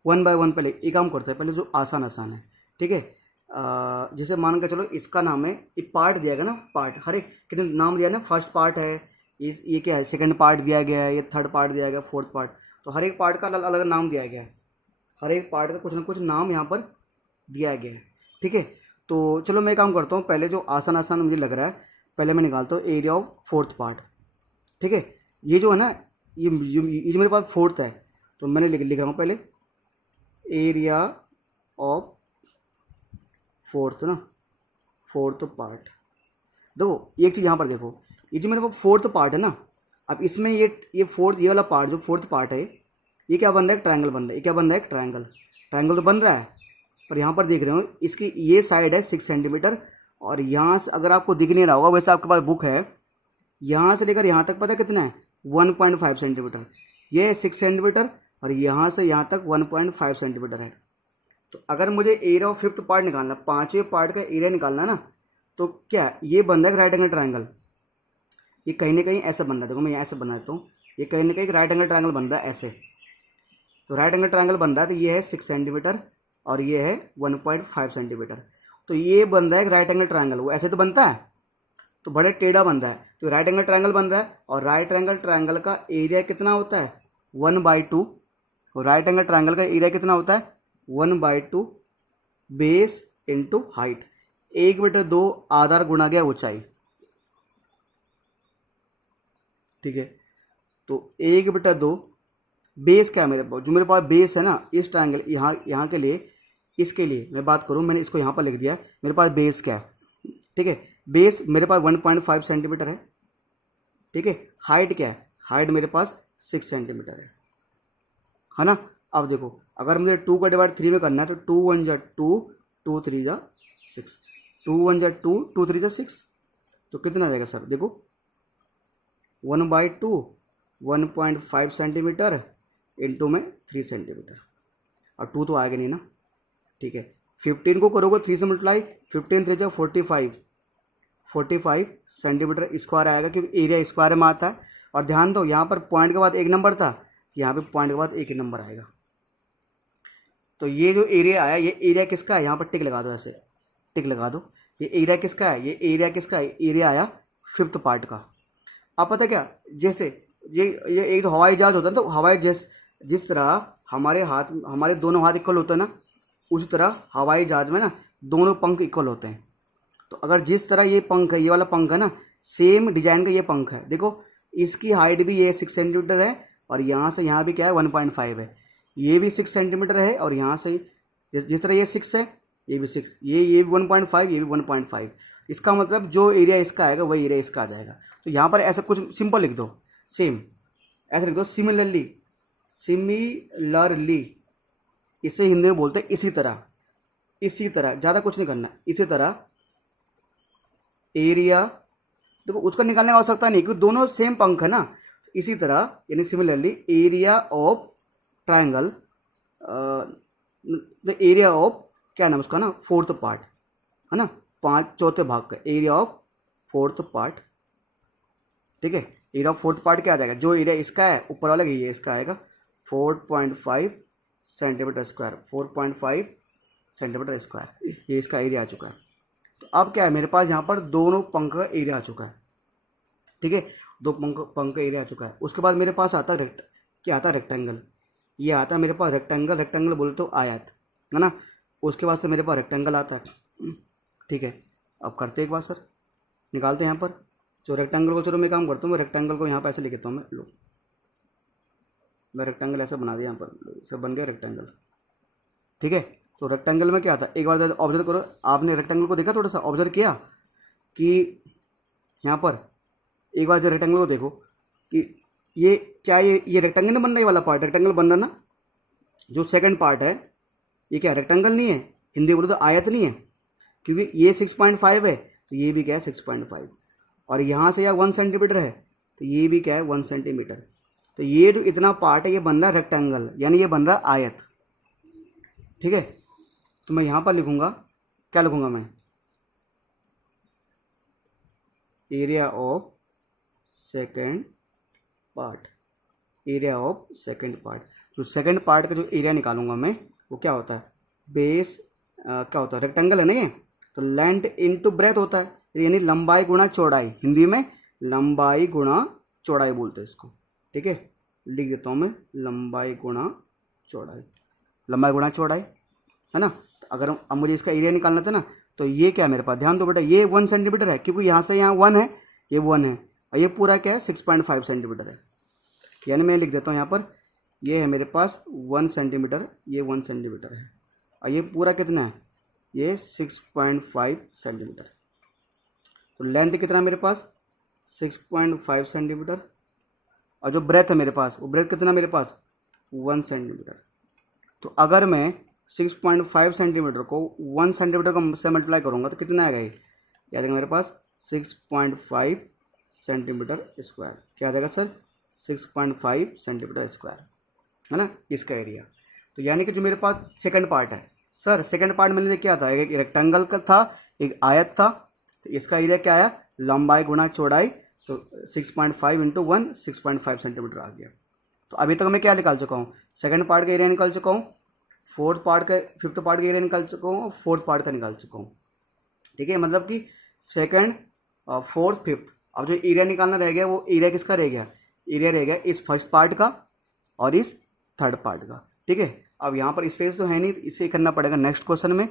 वन बाय वन पहले एक काम करते हैं, पहले जो आसान है, ठीक है। जैसे मान के चलो इसका नाम है, एक पार्ट दिया गया ना, पार्ट हर एक कितने नाम दिया ना, फर्स्ट पार्ट है, ये क्या है, सेकंड पार्ट दिया गया है, ये थर्ड पार्ट दिया गया, फोर्थ पार्ट। तो हर एक पार्ट का अलग अलग नाम दिया गया है, हर एक पार्ट का कुछ ना कुछ नाम यहाँ पर दिया गया है, ठीक है। तो चलो मैं काम करता हूँ, पहले जो आसान मुझे लग रहा है, पहले मैं निकालता हूँ एरिया ऑफ फोर्थ पार्ट, ठीक है। ये जो है ना, ये जो मेरे पास फोर्थ है, तो मैंने लिख रहा हूँ पहले एरिया ऑफ फोर्थ ना, फोर्थ पार्ट। देखो एक चीज़ यहाँ पर देखो, ये जो मेरे पास फोर्थ पार्ट है ना, अब इसमें ये फोर्थ, ये वाला पार्ट जो फोर्थ पार्ट है, ये क्या बन रहा है, ट्रायंगल बन रहा है। ये क्या बन रहा है, ट्रायंगल तो बन रहा है, पर यहाँ पर देख रहे हो इसकी ये साइड है 6 सेंटीमीटर, और यहाँ से अगर आपको दिख नहीं रहा होगा, वैसे आपके पास बुक है, यहाँ से लेकर यहाँ तक पता कितना है, 1.5 सेंटीमीटर, ये 6 सेंटीमीटर, और यहाँ से यहाँ तक 1.5 सेंटीमीटर है। तो अगर मुझे एरिया ऑफ फिफ्थ पार्ट निकालना, पांचवें पार्ट का एरिया निकालना है ना, तो क्या ये बन रहा है राइट एंगल ट्रायंगल, ये कहीं ना कहीं ऐसा बन रहा है। देखो मैं यहाँ ऐसे बना देता हूँ, ये कहीं ना कहीं राइट एंगल ट्रायंगल बन रहा है ऐसे। तो राइट एंगल ट्रायंगल बन रहा है, तो ये है 6 सेंटीमीटर और ये है 1.5 सेंटीमीटर। तो ये बन रहा है राइट एंगल ट्रायंगल, वो ऐसे तो बनता है, तो बड़े टेढ़ा बन रहा है, तो राइट एंगल ट्रायंगल बन रहा है। और राइट एंगल ट्रायंगल का एरिया कितना होता है, 1/2। और राइट एंगल ट्रायंगल का एरिया कितना होता है, 1/2 बेस इंटू हाइट, 1/2 आधार गुणा गया ऊंचाई, ठीक है। तो 1/2 बेस क्या है मेरे पास, जो मेरे पास बेस है ना इस ट्रायंगल यहाँ के लिए, इसके लिए मैं बात करूँ, मैंने इसको यहाँ पर लिख दिया, मेरे पास बेस क्या है, ठीक है, बेस मेरे पास 1.5 सेंटीमीटर है, ठीक है। हाइट क्या है, हाइट मेरे पास 6 सेंटीमीटर है ना। अब देखो अगर मुझे 2 का डिवाइड 3 में करना है तो 2 1 जा 2, 2 3 जा 6, 2 1 जा 2, 2 3 जा 6, तो कितना आ जाएगा सर, देखो 1/2 1.5 सेंटीमीटर इंटू में 3 सेंटीमीटर, और 2 तो आएगा नहीं ना, ठीक है। 15 को करोगे 3 से मल्टीप्लाई, 15 3 जा 45 सेंटीमीटर स्क्वायर आएगा, क्योंकि एरिया स्क्वायर में आता है। और ध्यान दो यहाँ पर पॉइंट के बाद एक नंबर था, यहाँ पे पॉइंट के बाद एक ही नंबर आएगा। तो ये जो एरिया आया, ये एरिया किसका है, यहाँ पर टिक लगा दो, ऐसे टिक लगा दो, ये एरिया किसका है, ये एरिया किसका है, एरिया आया 5th पार्ट का। अब पता क्या, जैसे ये एक तो हवाई जहाज होता है, तो हवाई जहाज जिस तरह हमारे दोनों हाथ इक्वल होते हैं ना, उसी तरह हवाई जहाज में ना दोनों पंख इक्वल होते हैं। तो अगर जिस तरह ये पंख है, ये वाला पंख है ना, सेम डिजाइन का ये पंख है, देखो इसकी हाइट भी ये 6 सेंटीमीटर है, और यहाँ से यहाँ भी क्या है 1.5 है, ये भी 6 सेंटीमीटर है, और यहाँ से जिस तरह ये 6 है, ये भी 6, ये भी 1.5, ये भी 1.5। इसका मतलब जो एरिया इसका आएगा वही एरिया इसका आ जाएगा। तो यहाँ पर ऐसा कुछ सिंपल लिख दो, सेम ऐसे लिख दो, सिमिलरली, इसे हिंदी में बोलते हैं इसी तरह, ज़्यादा कुछ नहीं करना, इसी तरह एरिया, देखो उसको निकालने की आवश्यकता नहीं क्योंकि दोनों सेम पंख है ना। इसी तरह यानी similarly area of triangle, the area of क्या नाम उसका ना 4th पार्ट है ना, 4th भाग का एरिया ऑफ 4th पार्ट, ठीक है। एरिया ऑफ 4th पार्ट क्या आ जाएगा, जो एरिया इसका है ऊपर वाला ये इसका आएगा 4.5 सेंटीमीटर स्क्वायर, 4.5 सेंटीमीटर स्क्वायर, ये इसका एरिया आ चुका है। तो अब क्या है मेरे पास यहाँ पर दोनों पंख का एरिया आ चुका है, ठीक है, दो पंख का एरिया आ चुका है। उसके बाद मेरे पास आता है क्या आता है, रेक्टेंगल, ये आता है मेरे पास रेक्टेंगल बोले तो आयत है ना। उसके बाद से मेरे पास रेक्टेंगल आता है, ठीक है। अब करते एक बार सर, निकालते हैं यहाँ पर जो रेक्टेंगल को, चलो मैं काम करता हूँ, मैं रेक्टेंगल को यहाँ पर ऐसे लिख देता हूँ, मैं लो, मैं रेक्टेंगल ऐसा बना दिया यहाँ पर, सब बन गया रेक्टेंगल, ठीक है। तो रेक्टेंगल में क्या आता है, एक बार ऑब्जर्व करो, आपने रेक्टेंगल को देखा, थोड़ा सा ऑब्जर्व किया कि यहाँ पर एक बार जो रेक्टेंगल को देखो कि ये क्या, ये रेक्टेंगल नहीं बन रहा, ये वाला पार्ट रेक्टेंगल बन रहा ना, जो सेकंड पार्ट है ये क्या रेक्टेंगल नहीं है, हिंदी बोलो तो आयत नहीं है, क्योंकि ये 6.5 है तो ये भी क्या है 6.5, और यहाँ से यह 1 सेंटीमीटर है तो ये भी क्या है 1 सेंटीमीटर। तो ये जो इतना पार्ट है ये बन रहा है रेक्टेंगल, यानी ये बन रहा है आयत, ठीक है। तो मैं यहाँ पर लिखूंगा, क्या लिखूंगा मैं, area of second part, area of second part. जो सेकेंड पार्ट का जो एरिया निकालूंगा मैं वो क्या होता है, बेस क्या होता है, रेक्टेंगल है ना ये, तो लेंथ इनटू ब्रेथ होता है, यानी लंबाई गुणा चौड़ाई, हिंदी में लंबाई गुणा चौड़ाई बोलते हैं इसको, ठीक है। लिख देता हूँ मैं लंबाई गुणा चौड़ाई है ना। तो अगर अब मुझे इसका एरिया निकालना था ना, तो ये क्या मेरे पास, ध्यान दो बेटा, ये 1 सेंटीमीटर है क्योंकि यहाँ से यहाँ 1 है, ये 1 है, और ये पूरा क्या है 6.5 सेंटीमीटर है, यानी मैं लिख देता हूँ यहाँ पर, ये है मेरे पास 1 सेंटीमीटर, ये 1 सेंटीमीटर है, और ये पूरा कितना है, ये 6.5 सेंटीमीटर। तो लेंथ कितना है मेरे पास 6.5 सेंटीमीटर, और जो ब्रेथ है मेरे पास, वो ब्रेथ कितना मेरे पास 1 सेंटीमीटर। तो अगर मैं 6.5 सेंटीमीटर को 1 सेंटीमीटर को से मल्टीप्लाई करूँगा तो कितना आएगा, ये आ जाएगा मेरे पास 6.5 सेंटीमीटर स्क्वायर, क्या आ जाएगा सर 6.5 सेंटीमीटर स्क्वायर, है ना, इसका एरिया। तो यानी कि जो मेरे पास सेकंड पार्ट है सर, सेकंड पार्ट में क्या था, एक रेक्टेंगल का था, एक आयत था, तो इसका एरिया क्या आया, लंबाई गुणा चौड़ाई, तो 6.5 इंटू 1 6.5 सेंटीमीटर आ गया। तो अभी तक मैं क्या निकाल चुका हूँ, सेकंड पार्ट का एरिया निकाल चुका हूँ, 5th पार्ट का एरिया निकाल चुका हूँ, 4th पार्ट का निकाल चुका हूँ, ठीक है। मतलब कि सेकंड, 4th, 5th, अब जो एरिया निकालना रह गया वो एरिया किसका रह गया, एरिया रह गया इस फर्स्ट पार्ट का और इस थर्ड पार्ट का, ठीक है। अब यहाँ पर स्पेस तो है नहीं, इसे करना पड़ेगा नेक्स्ट क्वेश्चन में,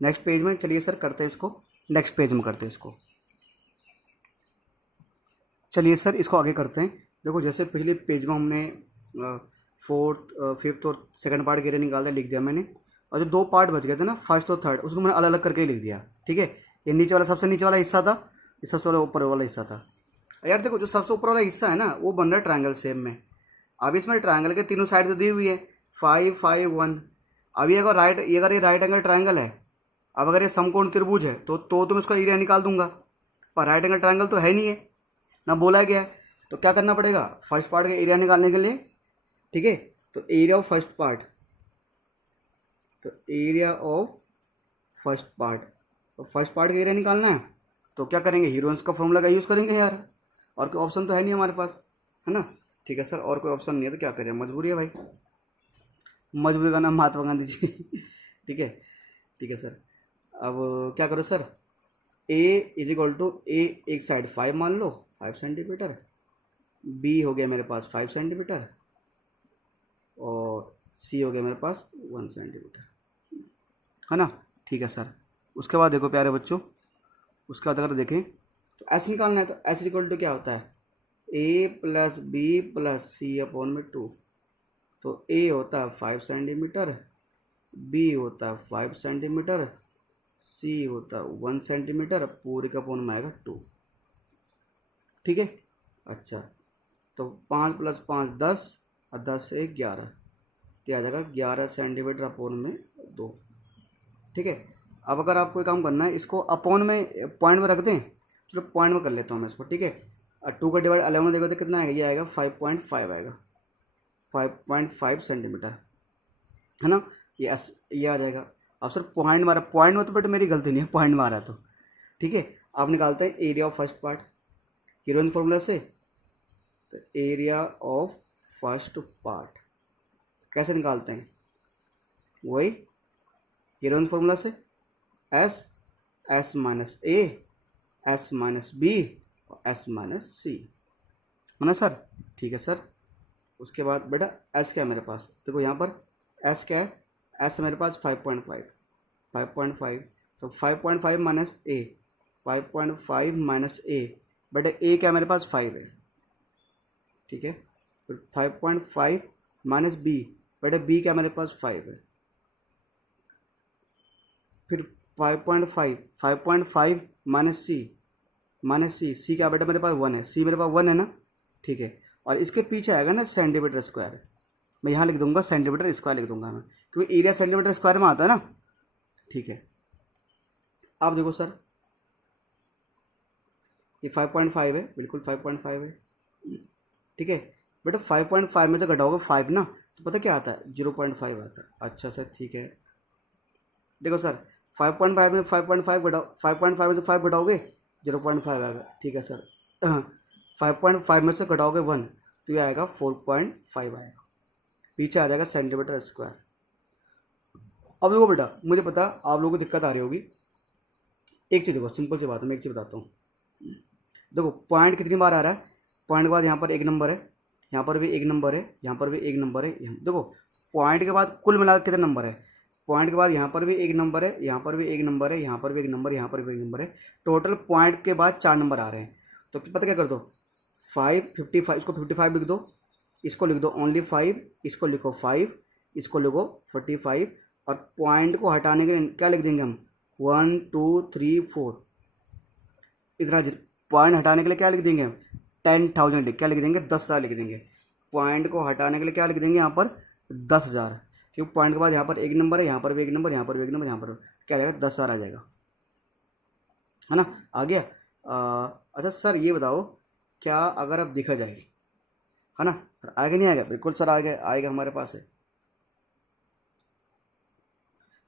नेक्स्ट पेज में। चलिए सर करते हैं इसको, नेक्स्ट पेज में करते हैं इसको, चलिए सर इसको आगे करते हैं। देखो जैसे पिछले पेज में हमने फोर्थ फिफ्थ और सेकंड पार्ट के एरिया निकाल दिया, लिख दिया मैंने, और जो दो पार्ट बच गए थे ना फर्स्ट और थर्ड, उसको मैंने अलग अलग करके ही लिख दिया। ठीक है, ये नीचे वाला सबसे नीचे वाला हिस्सा था, ये सबसे वाला ऊपर वाला हिस्सा था। यार देखो जो सबसे ऊपर वाला हिस्सा है ना वो बन रहा है ट्रायंगल शेप में। अब इसमें ट्रायंगल के तीनों साइड तो दी हुई है 5 5 1। अब ये अगर ये राइट एंगल ट्रायंगल है, अब अगर ये समकोण त्रिभुज है तो मैं उसका एरिया निकाल दूंगा, पर राइट एंगल ट्रायंगल तो है नहीं है ना, बोला गया है। तो क्या करना पड़ेगा फर्स्ट पार्ट का एरिया निकालने के लिए। ठीक है, तो एरिया ऑफ फर्स्ट पार्ट, तो एरिया ऑफ फर्स्ट पार्ट, तो फर्स्ट पार्ट का एरिया निकालना है तो क्या करेंगे, हीरोइंस का फॉर्मूला का यूज़ करेंगे यार, और कोई ऑप्शन तो है नहीं हमारे पास, है ना। ठीक है सर, और कोई ऑप्शन नहीं है तो क्या करें, मजबूरी है भाई, मजबूरी का नाम महात्मा गांधी जी। ठीक है सर। अब क्या करो sir, a is equal to a एक साइड 5 मान लो, 5 सेंटीमीटर, बी हो गया मेरे पास 5 सेंटीमीटर, और सी हो गया मेरे पास 1 सेंटीमीटर, है ना। ठीक है सर। उसके बाद देखो प्यारे बच्चों, उसके बाद अगर देखें तो एस निकालना है, तो एस इक्वल टू क्या होता है, ए प्लस बी प्लस सी अपॉन में 2। तो ए होता है 5 सेंटीमीटर, बी होता है 5 सेंटीमीटर, सी होता है 1 सेंटीमीटर, पूरे का अपॉन में आएगा 2। ठीक है, अच्छा, तो 5 प्लस 5 10, और 10 से 11, तो आ जाएगा 11 सेंटीमीटर अपॉन में 2। ठीक है, अब अगर आपको काम करना है इसको अपॉन में पॉइंट में रख दें, चलो पॉइंट में कर लेता हूँ मैं इसको। ठीक है, और 2 का डिवाइड 11 में देखो तो कितना आएगा, ये आएगा 5.5 आएगा, 5.5 सेंटीमीटर, है ना। ये आ जाएगा। अब सर पॉइंट मारा, पॉइंट में तो बेटा मेरी गलती नहीं है, पॉइंट मारा तो ठीक है। आप निकालते हैं area of first part heroine formula से, तो एरिया ऑफ फर्स्ट पार्ट कैसे निकालते हैं, वही हीरोइन फॉर्मूला से, S minus a, s minus B, और एस माइनस सी, है ना सर। ठीक है सर। उसके बाद बेटा एस क्या है मेरे पास, देखो यहाँ पर एस क्या है, एस मेरे पास 5.5, तो 5.5 माइनस ए, 5.5 माइनस ए, बेटा ए क्या मेरे पास 5 है। ठीक है, फिर 5.5 माइनस बी, बेटा बी क्या मेरे पास 5 है। फिर 5.5 माइनस सी, सी क्या बेटा मेरे पास 1 है, सी मेरे पास 1 है ना। ठीक है, और इसके पीछे आएगा ना सेंटीमीटर स्क्वायर, मैं यहाँ लिख दूंगा सेंटीमीटर स्क्वायर लिख दूंगा मैं, क्योंकि एरिया सेंटीमीटर स्क्वायर में आता है ना। ठीक है, आप देखो सर ये 5.5 है, बिल्कुल 5.5 है। ठीक है बेटा, 5.5 में तो घटाओगे 5 ना, तो पता क्या आता है 0.5 आता है। अच्छा सर ठीक है, देखो सर 5.5 में 5.5 घटाओ, 5.5 में तो 5 घटाओगे 0.5 आएगा। ठीक है सर, 5.5 में से घटाओगे 1 तो ये आएगा 4.5 आएगा, पीछे आ जाएगा सेंटीमीटर स्क्वायर। अब देखो बेटा, मुझे पता आप लोगों को दिक्कत आ रही होगी, एक चीज़ देखो, सिंपल सी बात है, मैं एक चीज़ बताता हूँ। देखो पॉइंट कितनी बार आ रहा है, पॉइंट के बाद यहाँ पर एक नंबर है, यहाँ पर भी एक नंबर है, यहाँ पर भी एक नंबर है। देखो पॉइंट के बाद कुल मिलाकर कितने नंबर है, पॉइंट के बाद यहाँ पर भी एक नंबर है, यहाँ पर भी एक नंबर है, यहाँ पर भी एक नंबर, यहाँ पर भी एक नंबर है, टोटल पॉइंट के बाद 4 नंबर आ रहे हैं। तो पता क्या कर दो, 55, इसको 55 लिख दो, इसको लिख दो ओनली 5, इसको लिखो 5, इसको लिखो 45, और पॉइंट को हटाने के लिए क्या लिख देंगे हम 1 2 3 4, इतना पॉइंट हटाने के लिए क्या लिख देंगे 10,000, क्या लिख देंगे 10,000 लिख देंगे। पॉइंट को हटाने के लिए क्या लिख देंगे यहाँ पर 10,000, क्योंकि पॉइंट के बाद यहाँ पर एक नंबर है, यहाँ पर भी एक नंबर, यहाँ पर भी एक नंबर, यहाँ पर क्या आ जाएगा 10,000 आ जाएगा, है ना। आ गया। अच्छा सर ये बताओ, क्या अगर अब देखा जाए, है ना सर, आएगा नहीं आएगा, बिल्कुल सर आएगा हमारे पास है।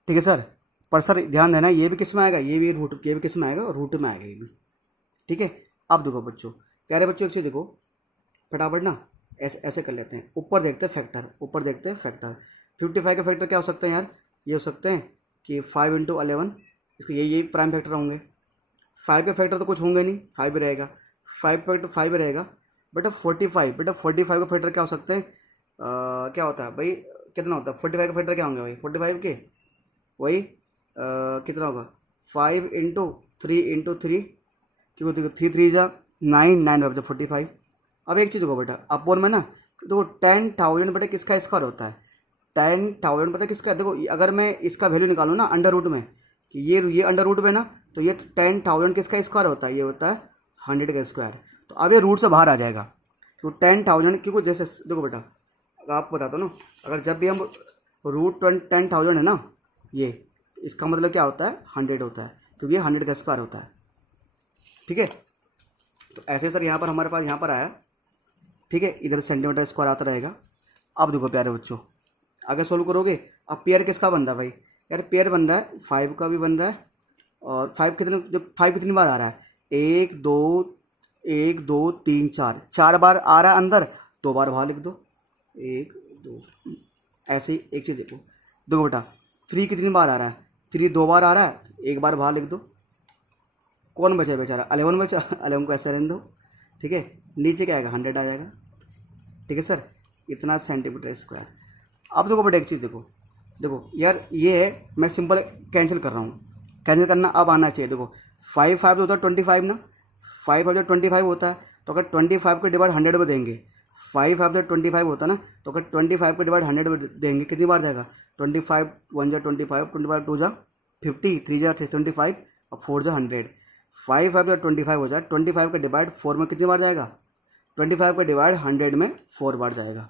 ठीक है सर, पर सर ध्यान देना ये भी किस में आएगा, ये भी किस में आएगा, रूट में आएगा ये भी। ठीक है, अब देखो बच्चों, प्यारे बच्चों एक चीज़ देखो, फटाफट ना ऐसे कर लेते हैं, ऊपर देखते हैं फैक्टर, 55 के फैक्टर क्या हो सकते हैं यार, ये हो सकते हैं कि 5 × 11, इसके यही प्राइम फैक्टर होंगे। 5 के फैक्टर तो कुछ होंगे नहीं, 5 भी रहेगा, 5 फैक्टर 5 रहेगा। बेटा 45 का फैक्टर क्या हो सकते हैं, क्या होता है भाई, कितना होता है 45 का फैक्टर क्या होंगे भाई, 45 के वही कितना होगा 5 × 3 × 3, क्योंकि देखो 3 3 जा 9, 9 5 45, अब एक चीज़ देखो बेटा, अपोन में ना देखो 10,000 बेटा किसका स्क्वायर होता है, 10,000 पता है किसका, देखो अगर मैं इसका वैल्यू निकालूँ ना अंडर रूट में, ये अंडर रूट में ना, तो ये 10,000 किसका स्क्वायर होता है, ये होता है 100 का स्क्वायर। तो अब ये रूट से बाहर आ जाएगा। तो 10,000 क्योंकि जैसे देखो बेटा, अगर आपको बताता हूँ ना, अगर जब भी हम रूट 10,000 है ना, ये इसका मतलब क्या होता है 100 होता है, क्योंकि ये 100 का स्क्वायर होता है। ठीक है, तो ऐसे सर यहाँ पर हमारे पास यहाँ पर आया। ठीक है, इधर सेंटीमीटर स्क्वायर आता रहेगा। अब देखो प्यारे बच्चों, आगे सोल्व करोगे। अब पेयर किसका बन रहा है भाई, यार पेयर बन रहा है 5 का भी बन रहा है। और 5 कितनी बार आ रहा है, 1 2 3 4 बार आ रहा है अंदर, 2 बार बाहर लिख दो, 1 2। ऐसे ही एक चीज़ देखो बेटा 3 कितनी बार आ रहा है, 3 2 बार आ रहा है, 1 बार बाहर लिख दो। कौन बचा बेचारा, 11 बचा, 11 को ऐसे रहने दो। ठीक है, नीचे क्या आएगा 100 आ जाएगा। ठीक है सर, इतना सेंटीमीटर स्क्वायर। अब देखो बेटा एक चीज़ देखो यार, ये है मैं सिंपल कैंसिल कर रहा हूँ, कैंसिल करना अब आना चाहिए। देखो 5 5 होता है 25 ना, 5 5 25 होता है। तो अगर 25 को डिवाइड 100 में देंगे, 5 5 25 होता है ना, तो अगर 25 को डिवाइड 100 में देंगे कितनी बार जाएगा, 25 1 जा 25, 25 2 जा 50, 3 जा 75 और 4 जा 100। 5 5 25 हो जाए, 25 का डिवाइड 4 में कितनी बार जाएगा, 25 का डिवाइड 100 में 4 बार जाएगा।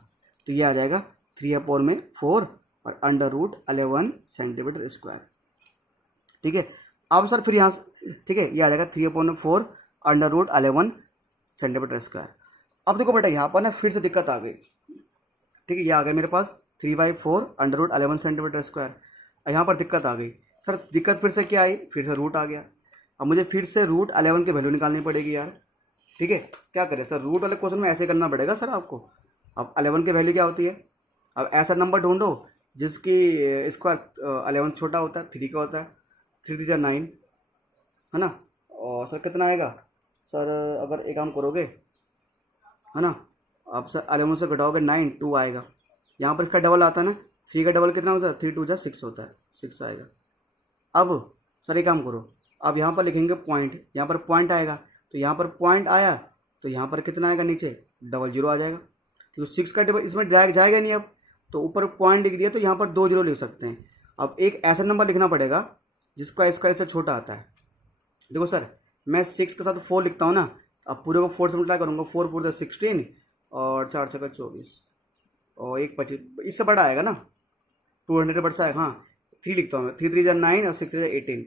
तो ये आ जाएगा 3/4 और अंडर रूट 11 सेंटीमीटर स्क्वायर। ठीक है, अब सर फिर यहाँ से, ठीक है, ये आ जाएगा 3/4 अंडर रूट 11 सेंटीमीटर स्क्वायर। अब देखो बेटा यहाँ पर ना फिर से दिक्कत आ गई। ठीक है, ये आ गया मेरे पास 3/4 अंडर रूट 11 सेंटीमीटर स्क्वायर। यहाँ पर दिक्कत आ गई सर, दिक्कत फिर से क्या आई, फिर से रूट आ गया। अब मुझे फिर से रूट 11 की वैल्यू निकालनी पड़ेगी यार। ठीक है, क्या करें सर, रूट वाले क्वेश्चन में ऐसे करना पड़ेगा सर आपको। अब 11 की वैल्यू क्या होती है, अब ऐसा नंबर ढूंढो जिसकी स्क्वायर 11 छोटा होता है, 3 का होता है, 3 3 9 है ना। और सर कितना आएगा सर, अगर एक काम करोगे है ना, आप सर 11 से घटाओगे 9 2 आएगा। यहाँ पर इसका डबल आता है ना, 3 का डबल कितना होता है, 3 2 जा 6 होता है, 6 आएगा। अब सर एक काम करो, अब यहाँ पर लिखेंगे पॉइंट, यहाँ पर पॉइंट आएगा, तो यहाँ पर पॉइंट आया तो यहाँ पर कितना आएगा, नीचे 00 आ जाएगा। तो 6 का डबल इसमें जाएगा नहीं, अब तो ऊपर पॉइंट लिख दिया तो यहाँ पर 2 0 लिख सकते हैं। अब एक ऐसा नंबर लिखना पड़ेगा जिसका स्क्वायर से छोटा आता है। देखो सर, मैं 6 के साथ 4 लिखता हूँ ना, अब पूरे को 4 से मल्टीप्लाई करूँगा, 4 4 16 और 4 6 24 और 1 25, इससे बड़ा आएगा ना, 200 बड़ा आएगा। हाँ 3 लिखता हूँ मैं, 3 3 जा 9 और 6 3 जा 18,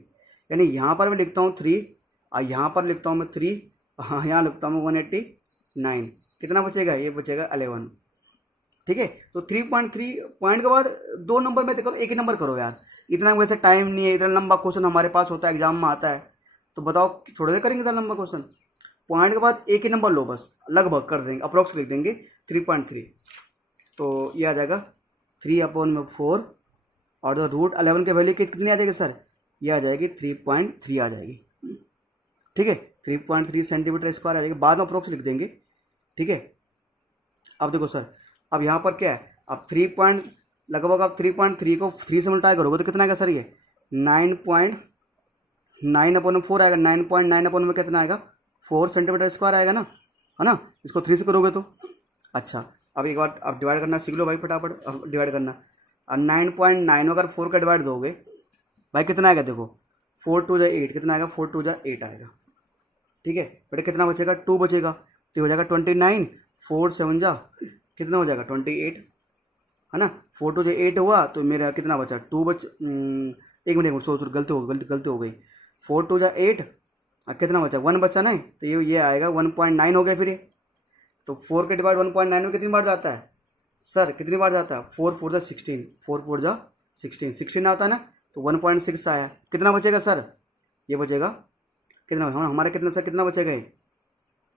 यानी यहाँ पर मैं लिखता हूँ 3 और यहाँ पर लिखता हूँ मैं 3, हाँ यहाँ लिखता हूँ 189। कितना बचेगा, ये बचेगा 11। ठीक है, तो 3.3 पॉइंट के बाद 2 नंबर में देखो, एक ही नंबर करो यार, इतना वैसे टाइम नहीं है, इतना लंबा क्वेश्चन हमारे पास होता है, एग्जाम में आता है, तो बताओ थोड़े देर करेंगे इतना लंबा क्वेश्चन। पॉइंट के बाद एक ही नंबर लो बस, लगभग कर देंगे, अप्रोक्स लिख देंगे 3.3। तो ये आ जाएगा 3/4 और जो रूट 11 के वैल्यू कितनी आ जाएगी सर, ये आ जाएगी 3.3 आ जाएगी। ठीक है, 3.3 सेंटीमीटर स्क्वायर आ जाएगी, बाद में अप्रोक्स लिख देंगे। ठीक है, अब देखो सर, अब यहाँ पर क्या है, अब लगभग आप 3.3 को 3 से मल्टीप्लाई करोगे तो कितना आएगा सर, ये 9.9/4 आएगा। 9.9 में कितना आएगा, 4 सेंटीमीटर स्क्वायर आएगा ना, है ना। इसको 3 से करोगे तो अच्छा, अब एक बार आप डिवाइड करना सीख लो भाई, फटाफट अब डिवाइड करना। और 9.9 अगर 4 का डिवाइड दोगे भाई कितना आएगा, देखो 4 2 जा 8, कितना आएगा 4 2 जा 8 आएगा। ठीक है बेटा, कितना बचेगा 2 बचेगा, तो हो जाएगा 29, 4 7 जा कितना हो जाएगा 28, है ना। 4 2 जा 8 हुआ तो मेरा कितना बचा 2 एक मिनट सॉरी गलती हो गई, 4 2 जा 8 और कितना बचा 1 बचा नहीं, तो ये आएगा 1.9 हो गया फिर ये। तो 4 के डिवाइड 1.9 में कितनी बार जाता है सर, कितनी बार जाता है, 4 4 जा 16, 4 4 जा 16 आता है ना, तो 1.6 आया। कितना बचेगा सर, ये बचेगा कितना, हमारा कितना सर, कितना बचेगा ये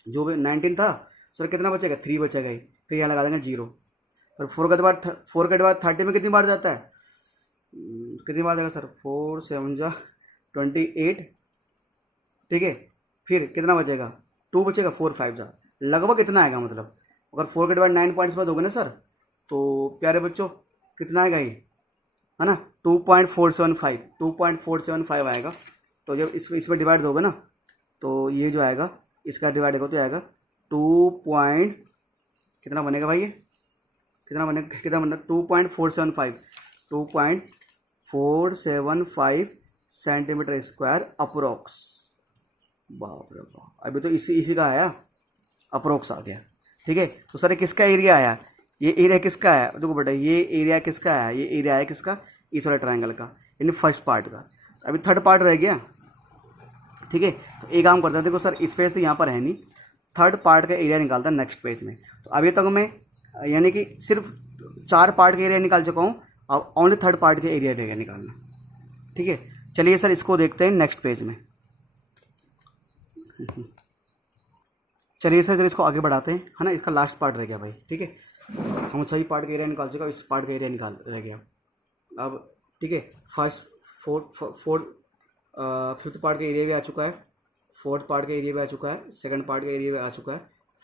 जो भी 19 था सर, कितना बचेगा 3 बचेगा ही, फिर यहाँ लगा देंगे 0। और 4 के बाद 30 में कितनी बार जाता है, कितनी बार जाएगा सर, 4 7 जा 28। ठीक है, फिर कितना बचेगा 2 बचेगा, 4 5 जा लगभग इतना आएगा। मतलब अगर 4 के डिवाइड 9 पॉइंट्स में दोगे ना सर, तो प्यारे बच्चों कितना आएगा ये, है ना 2.475 आएगा। तो जब इसमें डिवाइड दोगे ना, तो ये जो आएगा इसका डिवाइड होगा तो आएगा कितना बनेगा भाई, ये कितना बनेगा 2.475 सेंटीमीटर स्क्वायर अप्रोक्स। बाप रे बाप, अभी तो इसी का आया, अप्रोक्स आ गया। ठीक है, तो सर किसका एरिया आया, ये एरिया किसका आया, देखो बेटा ये एरिया किसका आया, ये एरिया आया किसका, इस वाले ट्रायंगल का, यानी फर्स्ट पार्ट का। अभी थर्ड पार्ट रह गया। ठीक है, तो एक काम करते हैं, देखो सर स्पेस तो यहाँ पर है नहीं, थर्ड पार्ट का एरिया निकालता है नेक्स्ट पेज में। तो अभी तक मैं यानी कि सिर्फ 4 पार्ट का एरिया निकाल चुका हूँ, अब ओनली थर्ड पार्ट का एरिया रहेगा निकालना। ठीक है, चलिए सर इसको देखते हैं नेक्स्ट पेज में। चलिए सर इसको आगे बढ़ाते हैं, है ना, इसका लास्ट पार्ट रह गया भाई। ठीक है, हम सही पार्ट का एरिया निकाल चुका, इस पार्ट का एरिया निकाल रह गया अब। ठीक है, फिफ्थ पार्ट का एरिया भी आ चुका है, फोर्थ पार्ट का एरिया भी आ चुका है, सेकंड पार्ट का एरिया भी आ चुका है,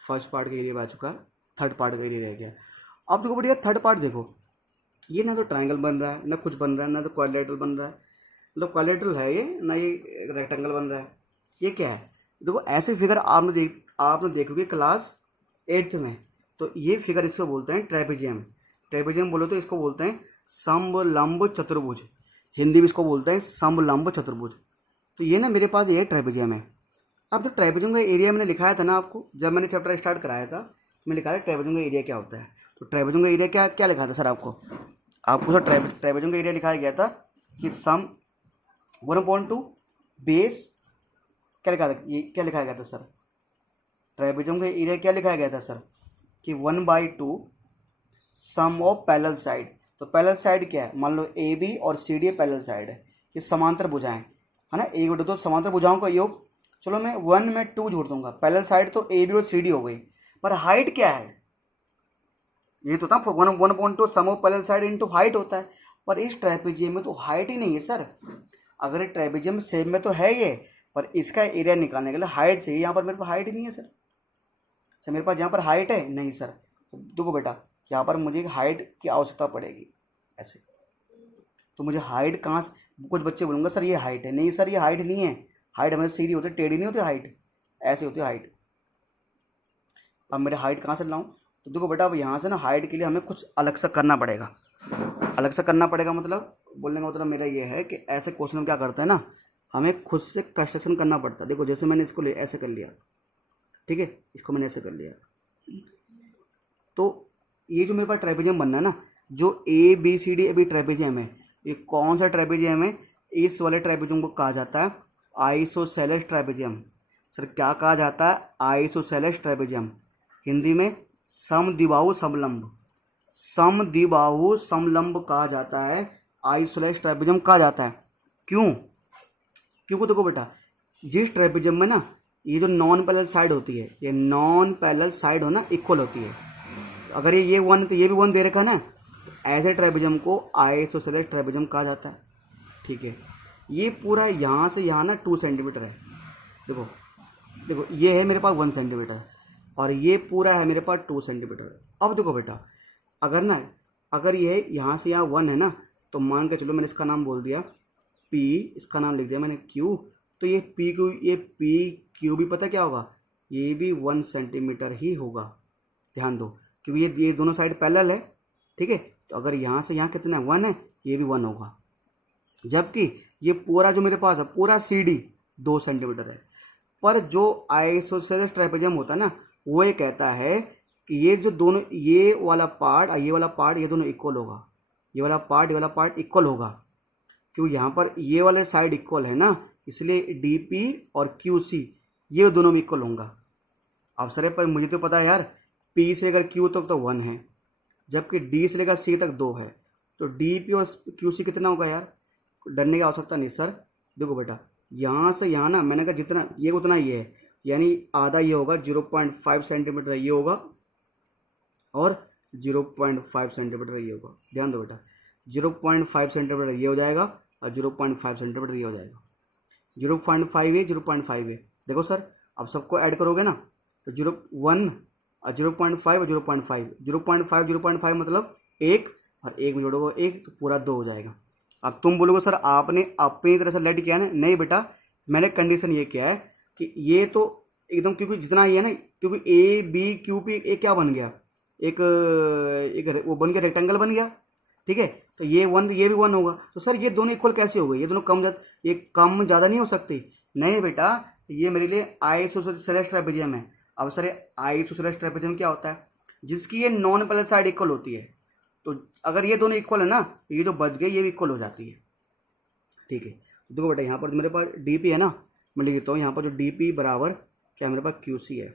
फर्स्ट पार्ट का एरिया भी आ चुका है, थर्ड पार्ट का एरिया रह गया। अब देखो बढ़िया, थर्ड पार्ट देखो, ये ना तो ट्रायंगल बन रहा है, ना कुछ बन रहा है, ना तो क्वाड्रिलेटरल बन रहा है, मतलब क्वाड्रिलेटरल है ये, ना ये रेक्टेंगल बन रहा है, ये क्या है। देखो ऐसे फिगर आपने देखोगे क्लास 8th में, तो ये फिगर इसको बोलते हैं ट्रेपेजियम। ट्रेपेजियम बोलो तो इसको बोलते हैं समलंब चतुर्भुज, हिंदी में इसको बोलते हैं समलंब चतुर्भुज। तो ये ना मेरे पास ये ट्रेपेजियम है। अब जो ट्रेपेजियम का एरिया मैंने लिखाया था ना आपको, जब मैंने चैप्टर स्टार्ट कराया था, मैंने लिखा था ट्रेपेजियम का एरिया क्या होता है। तो ट्रेपेजियम का एरिया क्या लिखा था सर आपको सर ट्रेपेजियम का एरिया लिखाया गया था कि सम 1/2 बेस, क्या लिखा था, ये क्या लिखाया गया था सर, ट्राइपेजियम का एरिया क्या लिखाया गया था सर कि 1/2 सम ऑफ पैरेलल साइड। तो पैरेलल साइड क्या है, मान लो ए बी और सी डी पैरेलल साइड है, ये समांतर भुजाएं है ना, 1/2 समांतर भुजाओं का योग। चलो मैं 1 में 2 जोड़ दूंगा, पैरेलल साइड तो ए बी और सी डी हो गई, पर हाइट क्या है, ये तो था 1/2 sum of parallel side into height होता है, पर इस ट्राइपेजियम में तो हाइट ही नहीं है सर। अगर ट्राइपेजियम सेम में तो है ये, पर इसका एरिया निकालने के लिए हाइट चाहिए, यहाँ पर मेरे पास हाइट ही नहीं है सर। मेरे पास यहाँ पर हाइट है नहीं सर, देखो बेटा यहाँ पर मुझे हाइट की आवश्यकता पड़ेगी ऐसे, तो मुझे हाइट कहाँ से, कुछ बच्चे बोलूँगा सर ये हाइट है, नहीं सर ये हाइट नहीं है, हाइट हमें सीधी होती है, टेढ़ी नहीं होती हाइट, ऐसी होती है हाइट। अब मेरे हाइट कहाँ से लाऊँ, तो देखो बेटा अब यहाँ से ना हाइट के लिए हमें कुछ अलग से करना पड़ेगा, मतलब बोलने का मतलब मेरा ये है कि ऐसे क्वेश्चन में क्या करते हैं ना, हमें खुद से कंस्ट्रक्शन करना पड़ता है। देखो जैसे मैंने इसको ऐसे कर लिया, ठीक है, इसको मैंने ऐसे कर लिया, तो ये जो मेरे पास ट्रेपेजियम बनना है ना, जो ए बी सी डी अभी ट्रेपेजियम है, ये कौन सा ट्रेपेजियम है, इस वाले ट्रेपेजियम को कहा जाता है आइसोसेलेस ट्रेपेजियम। सर क्या कहा जाता है, आइसोसेलेस ट्रेपेजियम, हिंदी में समद्विबाहु समलंब कहा जाता है, आइसोसेलेस ट्रेपेजियम कहा जाता है। क्योंकि देखो बेटा जिस ट्रेपेजियम में ना ये जो नॉन पैरेलल साइड होती है, ये नॉन पैरेलल साइड हो ना इक्वल होती है, अगर ये 1 तो ये भी 1 दे रखा ना, ऐसे ट्रेपेजियम को आइसोसेलेस ट्रेपेजियम कहा जाता है। ठीक है, ये पूरा यहाँ से यहाँ ना 2 सेंटीमीटर है, देखो ये है मेरे पास 1 सेंटीमीटर और ये पूरा है मेरे पास 2 सेंटीमीटर। अब देखो बेटा अगर ये यहाँ से यहाँ 1 है ना, तो मान के चलो मैंने इसका नाम बोल दिया P, इसका नाम लिख दिया मैंने Q, तो ये पी क्यू भी पता क्या होगा, ये भी 1 सेंटीमीटर ही होगा, ध्यान दो, क्योंकि ये दोनों साइड पैरेलल है। ठीक है, तो अगर यहाँ से यहाँ कितना 1 है, ये भी 1 होगा, जबकि ये पूरा जो मेरे पास है पूरा सी डी 2 सेंटीमीटर है। पर जो आइसोसेलेस ट्रेपेजियम होता है ना, वो ये कहता है कि ये जो दोनों, ये वाला पार्ट और ये वाला पार्ट, ये दोनों इक्वल होगा, ये वाला पार्ट इक्वल होगा, क्योंकि यहाँ पर ये वाले साइड इक्वल है ना, इसलिए डी पी और क्यू सी ये दोनों में इक्वल होंगे। अब सर पर मुझे तो पता है यार, पी से लेकर क्यू तक तो 1 है, जबकि डी से लेकर सी तक 2 है, तो डी पी और क्यू सी कितना होगा यार, डरने की आवश्यकता नहीं सर। देखो बेटा यहाँ से यहाँ ना मैंने कहा जितना ये उतना ये है, यानी आधा ये होगा 0.5 सेंटीमीटर ये होगा और 0.5 सेंटीमीटर ये होगा। ध्यान दो बेटा 0.5 सेंटीमीटर ये हो जाएगा और 0.5 सेंटीमीटर ये हो जाएगा, 0.5 है 0.5 है। देखो सर अब सबको ऐड करोगे ना तो 0.1 और 0.5 और 0.5 मतलब 1 और 1 में जोड़ोगे 1 तो पूरा 2 हो जाएगा। अब तुम बोलोगे सर आपने अपनी तरह से लेट किया ना, नहीं बेटा मैंने कंडीशन ये किया है कि ये तो एकदम, क्योंकि जितना ये है ना, क्योंकि ए बी क्यू पी एक क्या बन गया, एक एक वो बन गया, रेक्टेंगल बन गया, ठीक है। तो ये वन, ये भी वन होगा। तो सर ये दोनों इक्वल कैसे हो गए, ये दोनों ये कम ज़्यादा नहीं हो सकती? नहीं बेटा, ये मेरे लिए आइसोसेलेस ट्रेपेजियम है। अब सर आइसोसेलेस ट्रेपेजियम क्या होता है? जिसकी ये नॉन पैरेलल साइड इक्वल होती है। तो अगर ये दोनों इक्वल है ना, तो ये जो बच गई ये भी इक्वल हो जाती है, ठीक है। तो देखो बेटा, यहाँ पर मेरे पास डी पी है ना, मैं लिख देता हूँ यहाँ पर जो डी पी बराबर क्या, मेरे पास क्यू सी है।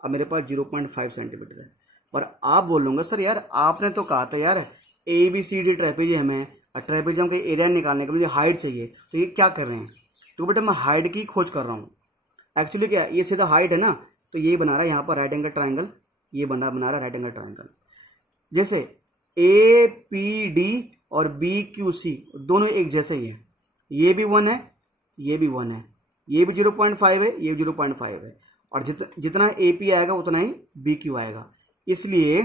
अब मेरे पास 0.5 सेंटीमीटर है। पर आप बोलूँगा सर यार आपने तो कहा था यार A B C D trapezium है, और ट्रेपेजियम का एरिया निकालने के लिए मुझे हाइट चाहिए, तो ये क्या कर रहे हैं? तो बेटा मैं हाइट की खोज कर रहा हूँ। एक्चुअली क्या ये सीधा हाइट है ना, तो ये बना रहा है यहाँ पर राइट एंगल ट्राइंगल, ये बना रहा है राइट एंगल ट्राइंगल। जैसे ए पी डी और बी क्यू सी दोनों एक जैसे ही है, ये भी 1 है, ये भी 1 है, ये भी 0.5 है, ये भी 0.5 है, और जितना ए पी आएगा उतना ही बी क्यू आएगा। इसलिए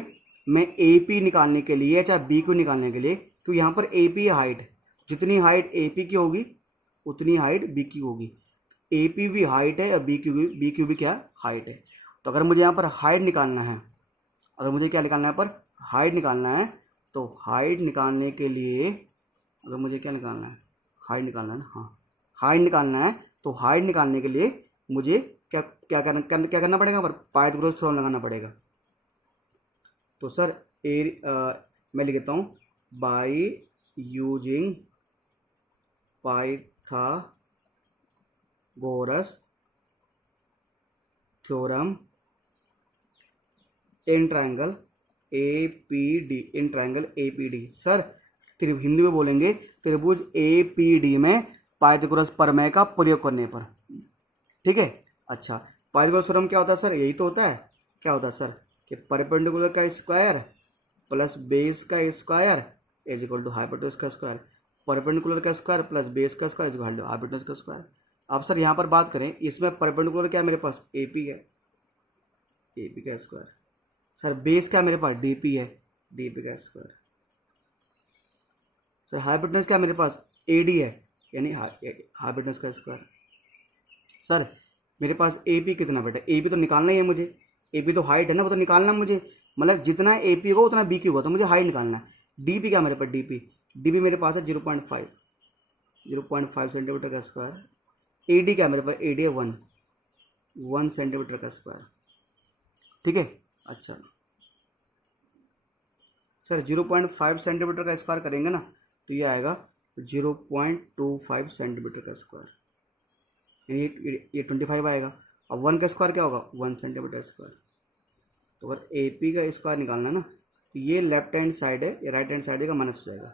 मैं ए पी निकालने के लिए चाहे बी क्यू निकालने के लिए, क्योंकि यहाँ पर ए पी है हाइट, जितनी हाइट ए पी की होगी उतनी हाइट बी क्यू होगी। ए पी भी हाइट है और बी क्यू भी क्या हाइट है। तो अगर मुझे यहाँ पर हाइट निकालना है, अगर मुझे क्या निकालना है, पर हाइट निकालना है, तो हाइट निकालने के लिए अगर मुझे क्या निकालना है, हाइट निकालना है ना, हाँ हाइट निकालना है, तो हाइट निकालने के लिए मुझे क्या क्या करना पड़ेगा, पर पाइथागोरस थ्योरम लगाना पड़ेगा। तो सर मैं लिख देता हूँ by using Pythagoras theorem in triangle A P D, in triangle A P D. Sir Hindi में बोलेंगे त्रिभुज ए पी डी में पाइथागोरस प्रमेय का प्रयोग करने पर, ठीक है। अच्छा, पाइथागोरस थ्योरम क्या होता है सर? यही तो होता है। क्या होता है सर कि परपेंडिकुलर का स्क्वायर प्लस बेस का square is equal to hypotenuse का स्क्वायर, परपेंडिकुलर का स्क्वायर प्लस बेस का square is equal to hypotenuse का स्क्वायर। अब सर यहाँ पर बात करें, इसमें परपेंडिकुलर क्या मेरे पास ए पी है, ए पी का स्क्वायर। सर बेस क्या मेरे पास डी पी है, डी पी का स्क्वायर। सर हाइपोटेनस क्या मेरे पास ए डी है, यानी हाइपोटेनस का स्क्वायर। सर मेरे पास ए पी कितना बेटा, ए पी तो निकालना ही है मुझे, ए पी तो हाइट है ना, वो तो निकालना मुझे, मतलब जितना ए पी होगा उतना बी क्यू होगा, तो मुझे हाइट निकालना है। डी पी क्या मेरे पास, डी पी मेरे पास है 0.5 सेंटीमीटर का स्क्वायर। ए डी क्या मेरे पास, ए डी है 1 सेंटीमीटर का स्क्वायर, ठीक है। अच्छा सर 0.5 सेंटीमीटर का स्क्वायर करेंगे ना, तो ये आएगा 0.25 सेंटीमीटर का स्क्वायर, ये 25 आएगा। अब 1 का स्क्वायर क्या होगा, 1 सेंटीमीटर स्क्वायर। तो अगर ए पी का स्क्वायर निकालना ना, तो ये लेफ्ट हैंड साइड है, ये राइट हैंड साइड का माइनस हो जाएगा।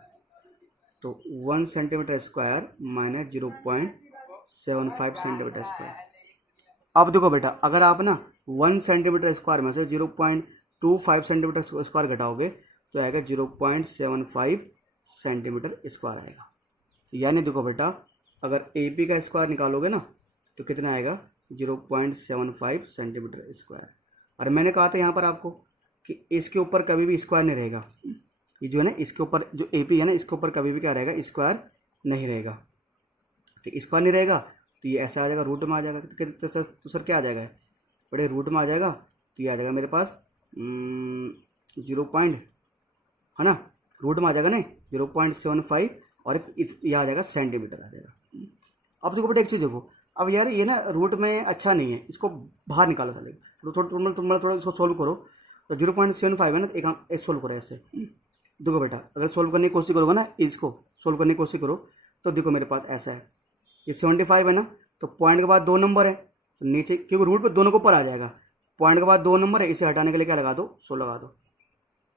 तो 1 centimetre square minus 0.75 centimetre square. अब देखो बेटा, अगर आप ना 1 सेंटीमीटर स्क्वायर में से 0.25 सेंटीमीटर स्क्वायर घटाओगे तो आएगा 0.75 सेंटीमीटर स्क्वायर आएगा। यानी देखो बेटा, अगर ए पी का स्क्वायर निकालोगे ना तो कितना आएगा, 0.75 सेंटीमीटर स्क्वायर। और मैंने कहा था यहाँ पर आपको कि इसके ऊपर कभी भी स्क्वायर नहीं रहेगा, ये जो है ना इसके ऊपर जो ए पी है ना, इसके ऊपर कभी भी क्या रहेगा, स्क्वायर नहीं रहेगा। तो स्क्वायर नहीं रहेगा तो ये ऐसा आ जाएगा, रूट में आ जाएगा। तो सर क्या आ जाएगा, बड़े रूट में आ जाएगा, तो ये आ जाएगा मेरे पास 0 है ना, रूट में आ जाएगा ना 0.75, और ये आ जाएगा सेंटीमीटर आ जाएगा। अब देखो बेटा एक चीज़ देखो, अब यार ये ना रूट में अच्छा नहीं है, इसको बाहर निकालो साले, थोड़ा इसको सोल्व करो। तो 0.75 है ना, एक सोल्व करो ऐसे। देखो बेटा, अगर सोल्व करने की कोशिश करोगे ना, इसको सोल्व करने की कोशिश करो, तो देखो मेरे पास ऐसा है, ये 75 है ना, तो पॉइंट के बाद 2 नंबर है, तो नीचे क्योंकि रूट पे दोनों को ऊपर आ जाएगा, पॉइंट के बाद 2 नंबर है, इसे हटाने के लिए क्या लगा दो, 100 लगा दो,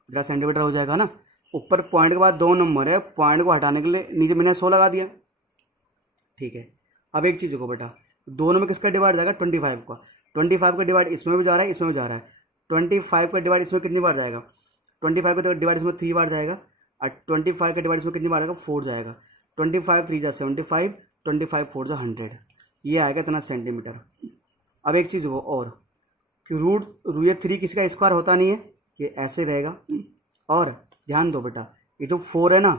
जरा सेंटीमीटर हो जाएगा ना। ऊपर पॉइंट के बाद 2 नंबर है, पॉइंट को हटाने के लिए नीचे मैंने 100 लगा दिया, ठीक है। अब एक चीज़ देखो बेटा, दोनों में किसका डिवाइड जाएगा, 25 का। 25 का डिवाइड इसमें भी जा रहा है, इसमें भी जा रहा है। 25 का डिवाइड इसमें कितनी बार जाएगा, 25 का डिवाइड इसमें 3 बार जाएगा, और 25 का डिवाइड इसमें कितनी बार जाएगा, 4 जाएगा। 25 3 जा 75, 25 4 जा 100, ये आएगा इतना सेंटीमीटर। अब एक चीज़ हो और कि ये 3 किसी का स्क्वायर होता नहीं है, ये ऐसे रहेगा। और ध्यान दो बेटा, ये तो 4 है ना,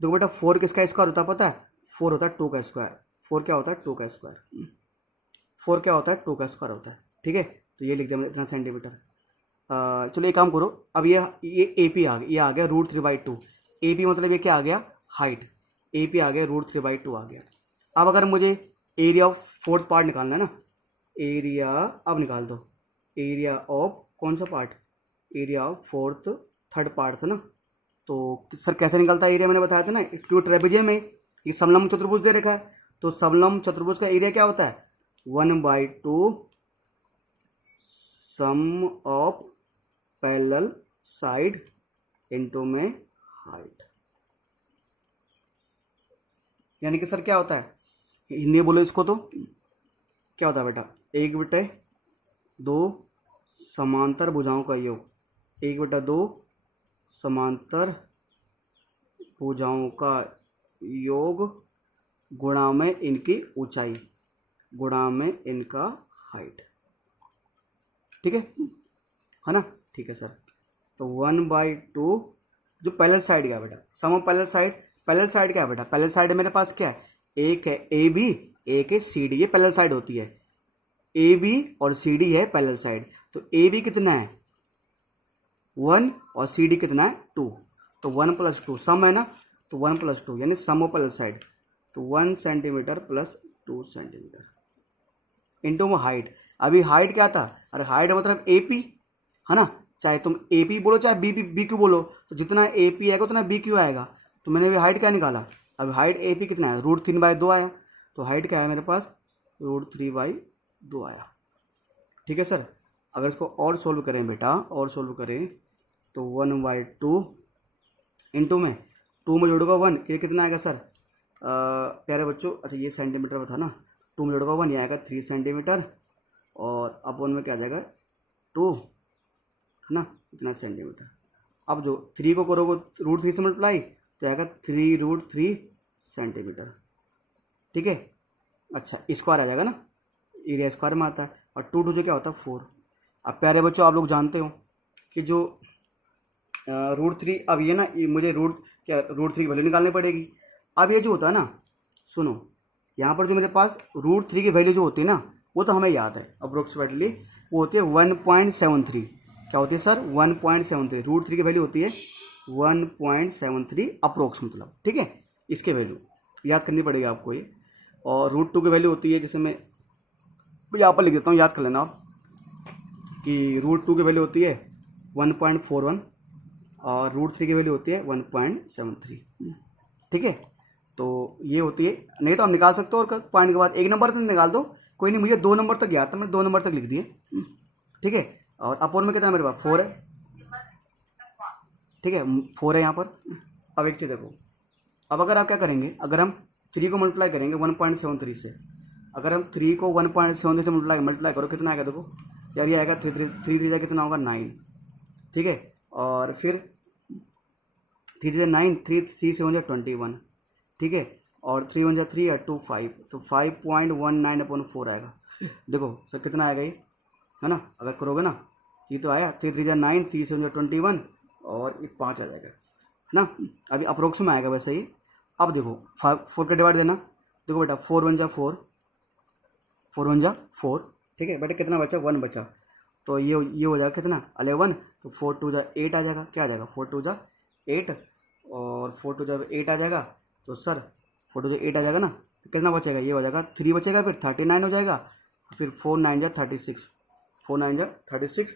देखो बेटा 4 किसका स्क्वायर होता है पता है, 4 होता है 2 का स्क्वायर। 4 क्या होता है, 2 का स्क्वायर। 4 क्या होता है, 2 का स्क्वायर होता है। ठीक है, तो ये लिख दिया मैंने इतना सेंटीमीटर। चलो एक काम करो, अब ये ए पी आ गया, ये आ गया √3/2। ए पी मतलब ये क्या आ गया, हाइट। ए पी आ गया √3/2 आ गया। अब अगर मुझे एरिया ऑफ फोर्थ पार्ट निकालना है ना, एरिया अब निकाल दो, एरिया ऑफ कौन सा part, area of fourth third part था ना। तो सर कैसे निकलता है एरिया, मैंने बताया था ना, क्यों ट्रेपेजियम में ये समलंब चतुर्भुज दे रखा है, तो समलंब चतुर्भुज का एरिया क्या होता है, 1/2 sum of parallel side into में हाइट। यानी कि सर क्या होता है, हिंदी बोलो इसको तो क्या होता है बेटा, 1/2 समांतर भुजाओं का योग, 1/2 समांतर भुजाओं का योग गुणा में इनकी ऊंचाई गुणा में इनका हाइट। ठीक है ना, ठीक है सर। तो 1/2 जो पैरेलल साइड क्या है बेटा, sum of parallel side, parallel side क्या है बेटा, पैरेलल साइड मेरे पास क्या है, एक है ए बी, एक है सी डी, ये पैरेलल साइड होती है। ए बी और सी डी है पैरेलल साइड, तो ए बी कितना है 1 और सी डी कितना है 2, तो 1 + 2 सम है ना, तो 1 + 2 यानी सम ऑफ पैरेलल साइड, तो 1 सेंटीमीटर + 2 सेंटीमीटर इंटू हाइट। अभी हाइट क्या था, अरे हाइट मतलब ए पी है ना, चाहे तुम ए पी बोलो चाहे बी क्यू बोलो, तो जितना ए पी आएगा उतना बी क्यू आएगा। तो मैंने अभी हाइट क्या निकाला, अब हाइट ए पी कितना है √3/2 आया, तो हाइट क्या है मेरे पास √3/2 आया। ठीक है सर। अगर इसको और सोल्व करें बेटा, और सोल्व करें तो 1/2 इंटू में 2 में जोड़ोगा 1, ये कितना आएगा सर, प्यारे बच्चों, अच्छा ये सेंटीमीटर में था ना, 2 में जोड़ोगा 1 ये आएगा 3 सेंटीमीटर, और अपॉन में क्या आ जाएगा 2 है ना, इतना सेंटीमीटर। अब जो 3 को करोगे √3 से मल्टीप्लाई तो आएगा 3√3 सेंटीमीटर। ठीक है, अच्छा स्क्वायर आ जाएगा ना, एरिया स्क्वायर में आता है, और 2 जो क्या होता है 4। अब प्यारे बच्चों आप लोग जानते हो कि जो √3, अब ये ना ये मुझे √3 की वैल्यू निकालनी पड़ेगी। अब ये जो होता है ना, सुनो यहाँ पर जो मेरे पास √3 की वैल्यू जो होती है ना, वो तो हमें याद है अप्रोक्सीमेटली, वो होती है 1.73। क्या होती है सर 1.73, √3 की वैल्यू होती है 1.73 अप्रोक्स मतलब। ठीक है, इसके वैल्यू याद करनी पड़ेगी आपको ये। और √2 की वैल्यू होती है, जैसे मैं यहाँ पर लिख देता हूँ, याद कर लेना आप कि √2 की वैल्यू होती है 1.41 और √3 की वैल्यू होती है 1.73। ठीक है, तो ये होती है, नहीं तो हम निकाल सकते हो, और पॉइंट के बाद एक नंबर तक निकाल दो, कोई नहीं, मुझे 2 नंबर तक याद था, मैं 2 नंबर तक लिख दिए। ठीक है, और अपोन में कितना है मेरे पास 4 है। ठीक है 4 है यहाँ पर। अब एक चीज़ देखो, अब अगर आप क्या करेंगे, अगर हम 3 को मल्टीप्लाई करेंगे 1.73 से, अगर हम 3 को 1.73 से मल्टीप्लाई करो कितना आएगा देखो यार, ये आएगा 3 जा कितना होगा 9। ठीक है, और फिर 3 से 9, 3 से 1 21। ठीक है, और 3 1 3 या 2 5, तो 5.19/4 आएगा। देखो सर कितना आएगा ये, है ना, अगर करोगे ना, ये तो आया 3 3 9, 3 से 21, और ये 5 आ जाएगा ना। अभी अप्रोक्स में आएगा वैसे ही। अब देखो 4 का डिवाइड देना, देखो बेटा 4 1 जा 4, 4 1 जा 4। ठीक है बेटा, कितना बचा 1 बचा, तो ये हो जाएगा कितना 11, तो 4 2 जा 8 आ जाएगा। क्या आ जाएगा 4 2 जा 8, और 4 2 जा 8 आ जाएगा, तो सर 4 2 जा 8 आ जाएगा ना, तो कितना बचेगा, ये हो जाएगा 3 बचेगा, फिर 39 हो जाएगा, फिर 4 9 जा 36, 4 9 जा 36,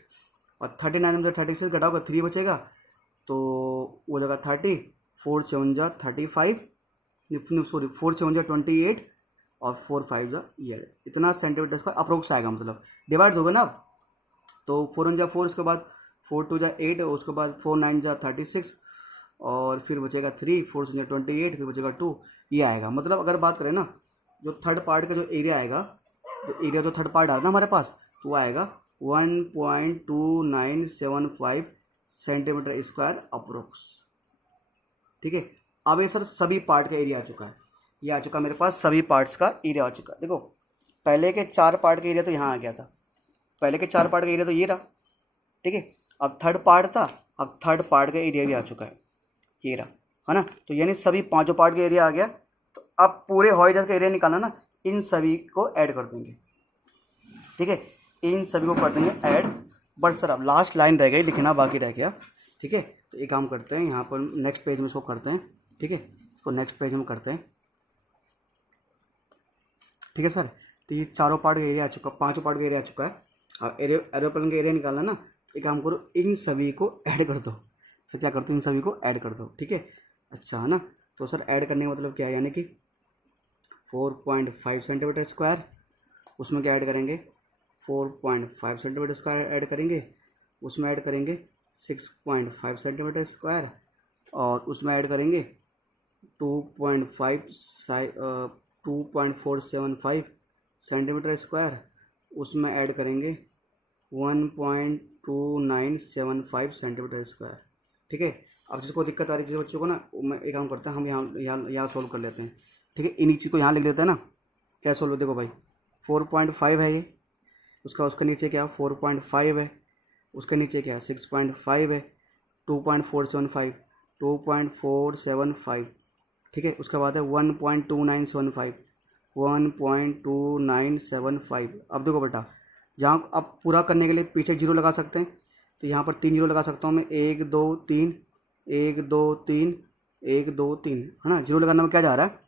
और 39 में 36 घटाओगे 3 बचेगा, तो वो हो जाएगा 30, 4 7 जा 35, सॉरी 4 7 जा 28, और 4 5 जा ये, इतना सेंटीमीटर स्क्वायर अप्रोक्स आएगा। मतलब डिवाइड दोगे ना आप, तो 4 1 जा 4, उसके बाद 4 2 जा 8, उसके बाद 4 9 जा 36, और फिर बचेगा 3, 4 7 जा 28, फिर बचेगा 2, ये आएगा। मतलब अगर बात करें ना, जो थर्ड पार्ट का जो एरिया आएगा, जो थर्ड पार्ट आ रहा है ना हमारे पास, तो वो आएगा 1.2975 सेंटीमीटर स्क्वायर अप्रोक्स। ठीक है, अब ये सर सभी पार्ट का एरिया आ चुका है, ये आ चुका मेरे पास, सभी पार्ट्स का एरिया आ चुका है। देखो पहले के 4 पार्ट का एरिया तो यहाँ आ गया था, पहले के 4 पार्ट का एरिया तो ये रहा। ठीक है, अब थर्ड पार्ट था, अब थर्ड पार्ट का एरिया भी आ चुका है, ये रहा, है ना। तो यानी सभी 5 पार्ट का एरिया आ गया। तो अब पूरे हॉरिजॉन्टल का एरिया निकालना ना, इन सभी को ऐड कर देंगे। ठीक है, इन सभी को कर देंगे ऐड। बट सर अब लास्ट लाइन रह गई, लिखना बाकी रह गया। ठीक है, तो एक काम करते हैं, यहाँ पर नेक्स्ट पेज में इसको करते हैं। ठीक है, इसको नेक्स्ट पेज में करते हैं। ठीक है सर, तो ये चारों पार्ट का एरिया आ चुका, पांचों पार्ट का एरिया आ चुका है। अब एरोप्लेन का एरिया निकालना ना, एक काम करो, इन सभी को ऐड कर दो। सर क्या करते हो, इन सभी को ऐड कर दो। ठीक है, अच्छा है ना। तो सर ऐड करने का मतलब क्या है, यानी कि 4.5 सेंटीमीटर स्क्वायर, उसमें क्या ऐड करेंगे, 4.5 सेंटीमीटर स्क्वायर ऐड करेंगे, उसमें ऐड करेंगे 6.5 सेंटीमीटर स्क्वायर, और उसमें ऐड करेंगे 2.475 सेंटीमीटर स्क्वायर, उसमें ऐड करेंगे 1.2975 सेंटीमीटर स्क्वायर। ठीक है, अब जिसको दिक्कत आ रही है बच्चों को ना, मैं एक काम करता है, हम यहाँ सोल्व कर लेते हैं। ठीक है, इन चीज़ को यहाँ लिख लेते हैं ना। क्या सोल्व, देखो भाई 4.5 है ये, उसका नीचे क्या 4.5 है, उसके नीचे क्या है 6.5 है, 2.475। ठीक है, उसके बाद है 1.2975। अब देखो बेटा, जहाँ अब पूरा करने के लिए पीछे जीरो लगा सकते हैं, तो यहाँ पर 3 जीरो लगा सकता हूँ मैं, 1 2 3, 1 2 3, 1 2 3, है ना। जीरो लगाने में क्या जा रहा है,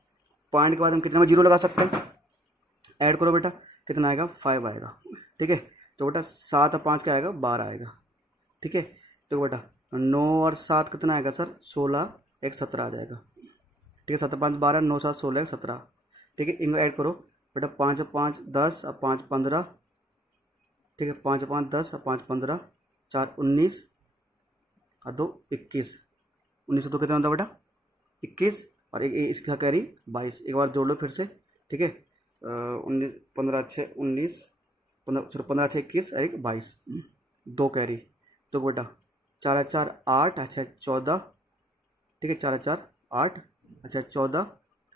पॉइंट के बाद हम कितने में जीरो लगा सकते हैं, ऐड करो बेटा, कितना आएगा 5 आएगा। ठीक है, तो बेटा 7 और 5 क्या आएगा 12 आएगा। ठीक है, तो बेटा 9 और 7 कितना आएगा सर 16, 1 17 आ जाएगा। ठीक है, 7 5 12, 9 7 16 1 17। ठीक है, इनको ऐड करो बेटा, 5 5 10 और 5 15। ठीक है, 5 5 10 और 5 15, 4 19 और 2 21। 19 तो कितना होता बेटा 21, और एक इसका कैरी 22। एक बार जोड़ लो फिर से। ठीक है, 19 15 6 19, 15 6 21 और एक 22, 2 कैरी। तो बेटा 4 4 8, अच्छा 14। ठीक है, 4 4 8, अच्छा 14,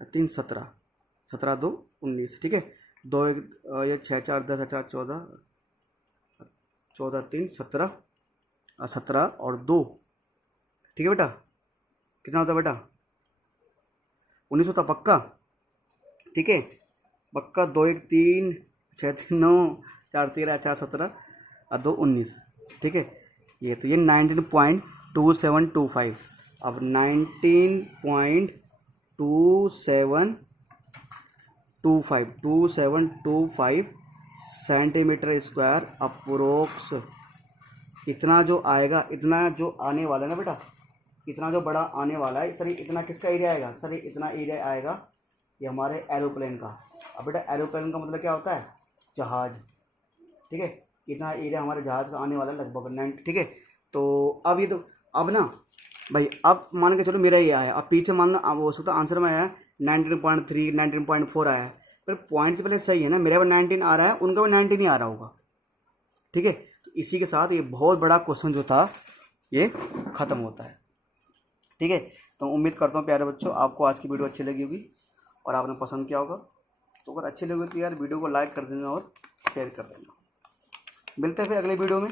3 17, 17 2 19। ठीक है, 2 1 ये 6 4 10 अच्छा 14, 14 3 17, 17 और 2। ठीक है बेटा, कितना होता है बेटा 19 होता पक्का। ठीक है, पक्का 2 1 3 6 3 9 4 13 4 17 और 2 19। ठीक है, ये तो ये 19.2725। अब 2725 सेंटीमीटर स्क्वायर अप्रोक्स, इतना जो आएगा, इतना जो आने वाला है ना बेटा, इतना जो बड़ा आने वाला है सर, इतना किसका एरिया आएगा सर, इतना एरिया आएगा ये हमारे एरोप्लेन का। अब बेटा एरोप्लेन का मतलब क्या होता है, जहाज। ठीक है, इतना एरिया हमारे जहाज का आने वाला है लगभग 9। ठीक है, तो अब ये तो अब ना भाई, अब मान के चलो मेरा ये आया, अब पीछे मान लो अब हो सकता आंसर में आया 19.3 19.4 आया है, पर पॉइंट से पहले सही है ना, मेरे पर 19 आ रहा है, उनका भी 19 ही आ रहा होगा। ठीक है, तो इसी के साथ ये बहुत बड़ा क्वेश्चन जो था ये ख़त्म होता है। ठीक है, तो उम्मीद करता हूँ प्यारे बच्चों आपको आज की वीडियो अच्छी लगी होगी और आपने पसंद किया होगा। तो अगर अच्छी लगी तो यार वीडियो को लाइक कर देना और शेयर कर देना। मिलते हैं फिर अगले वीडियो में।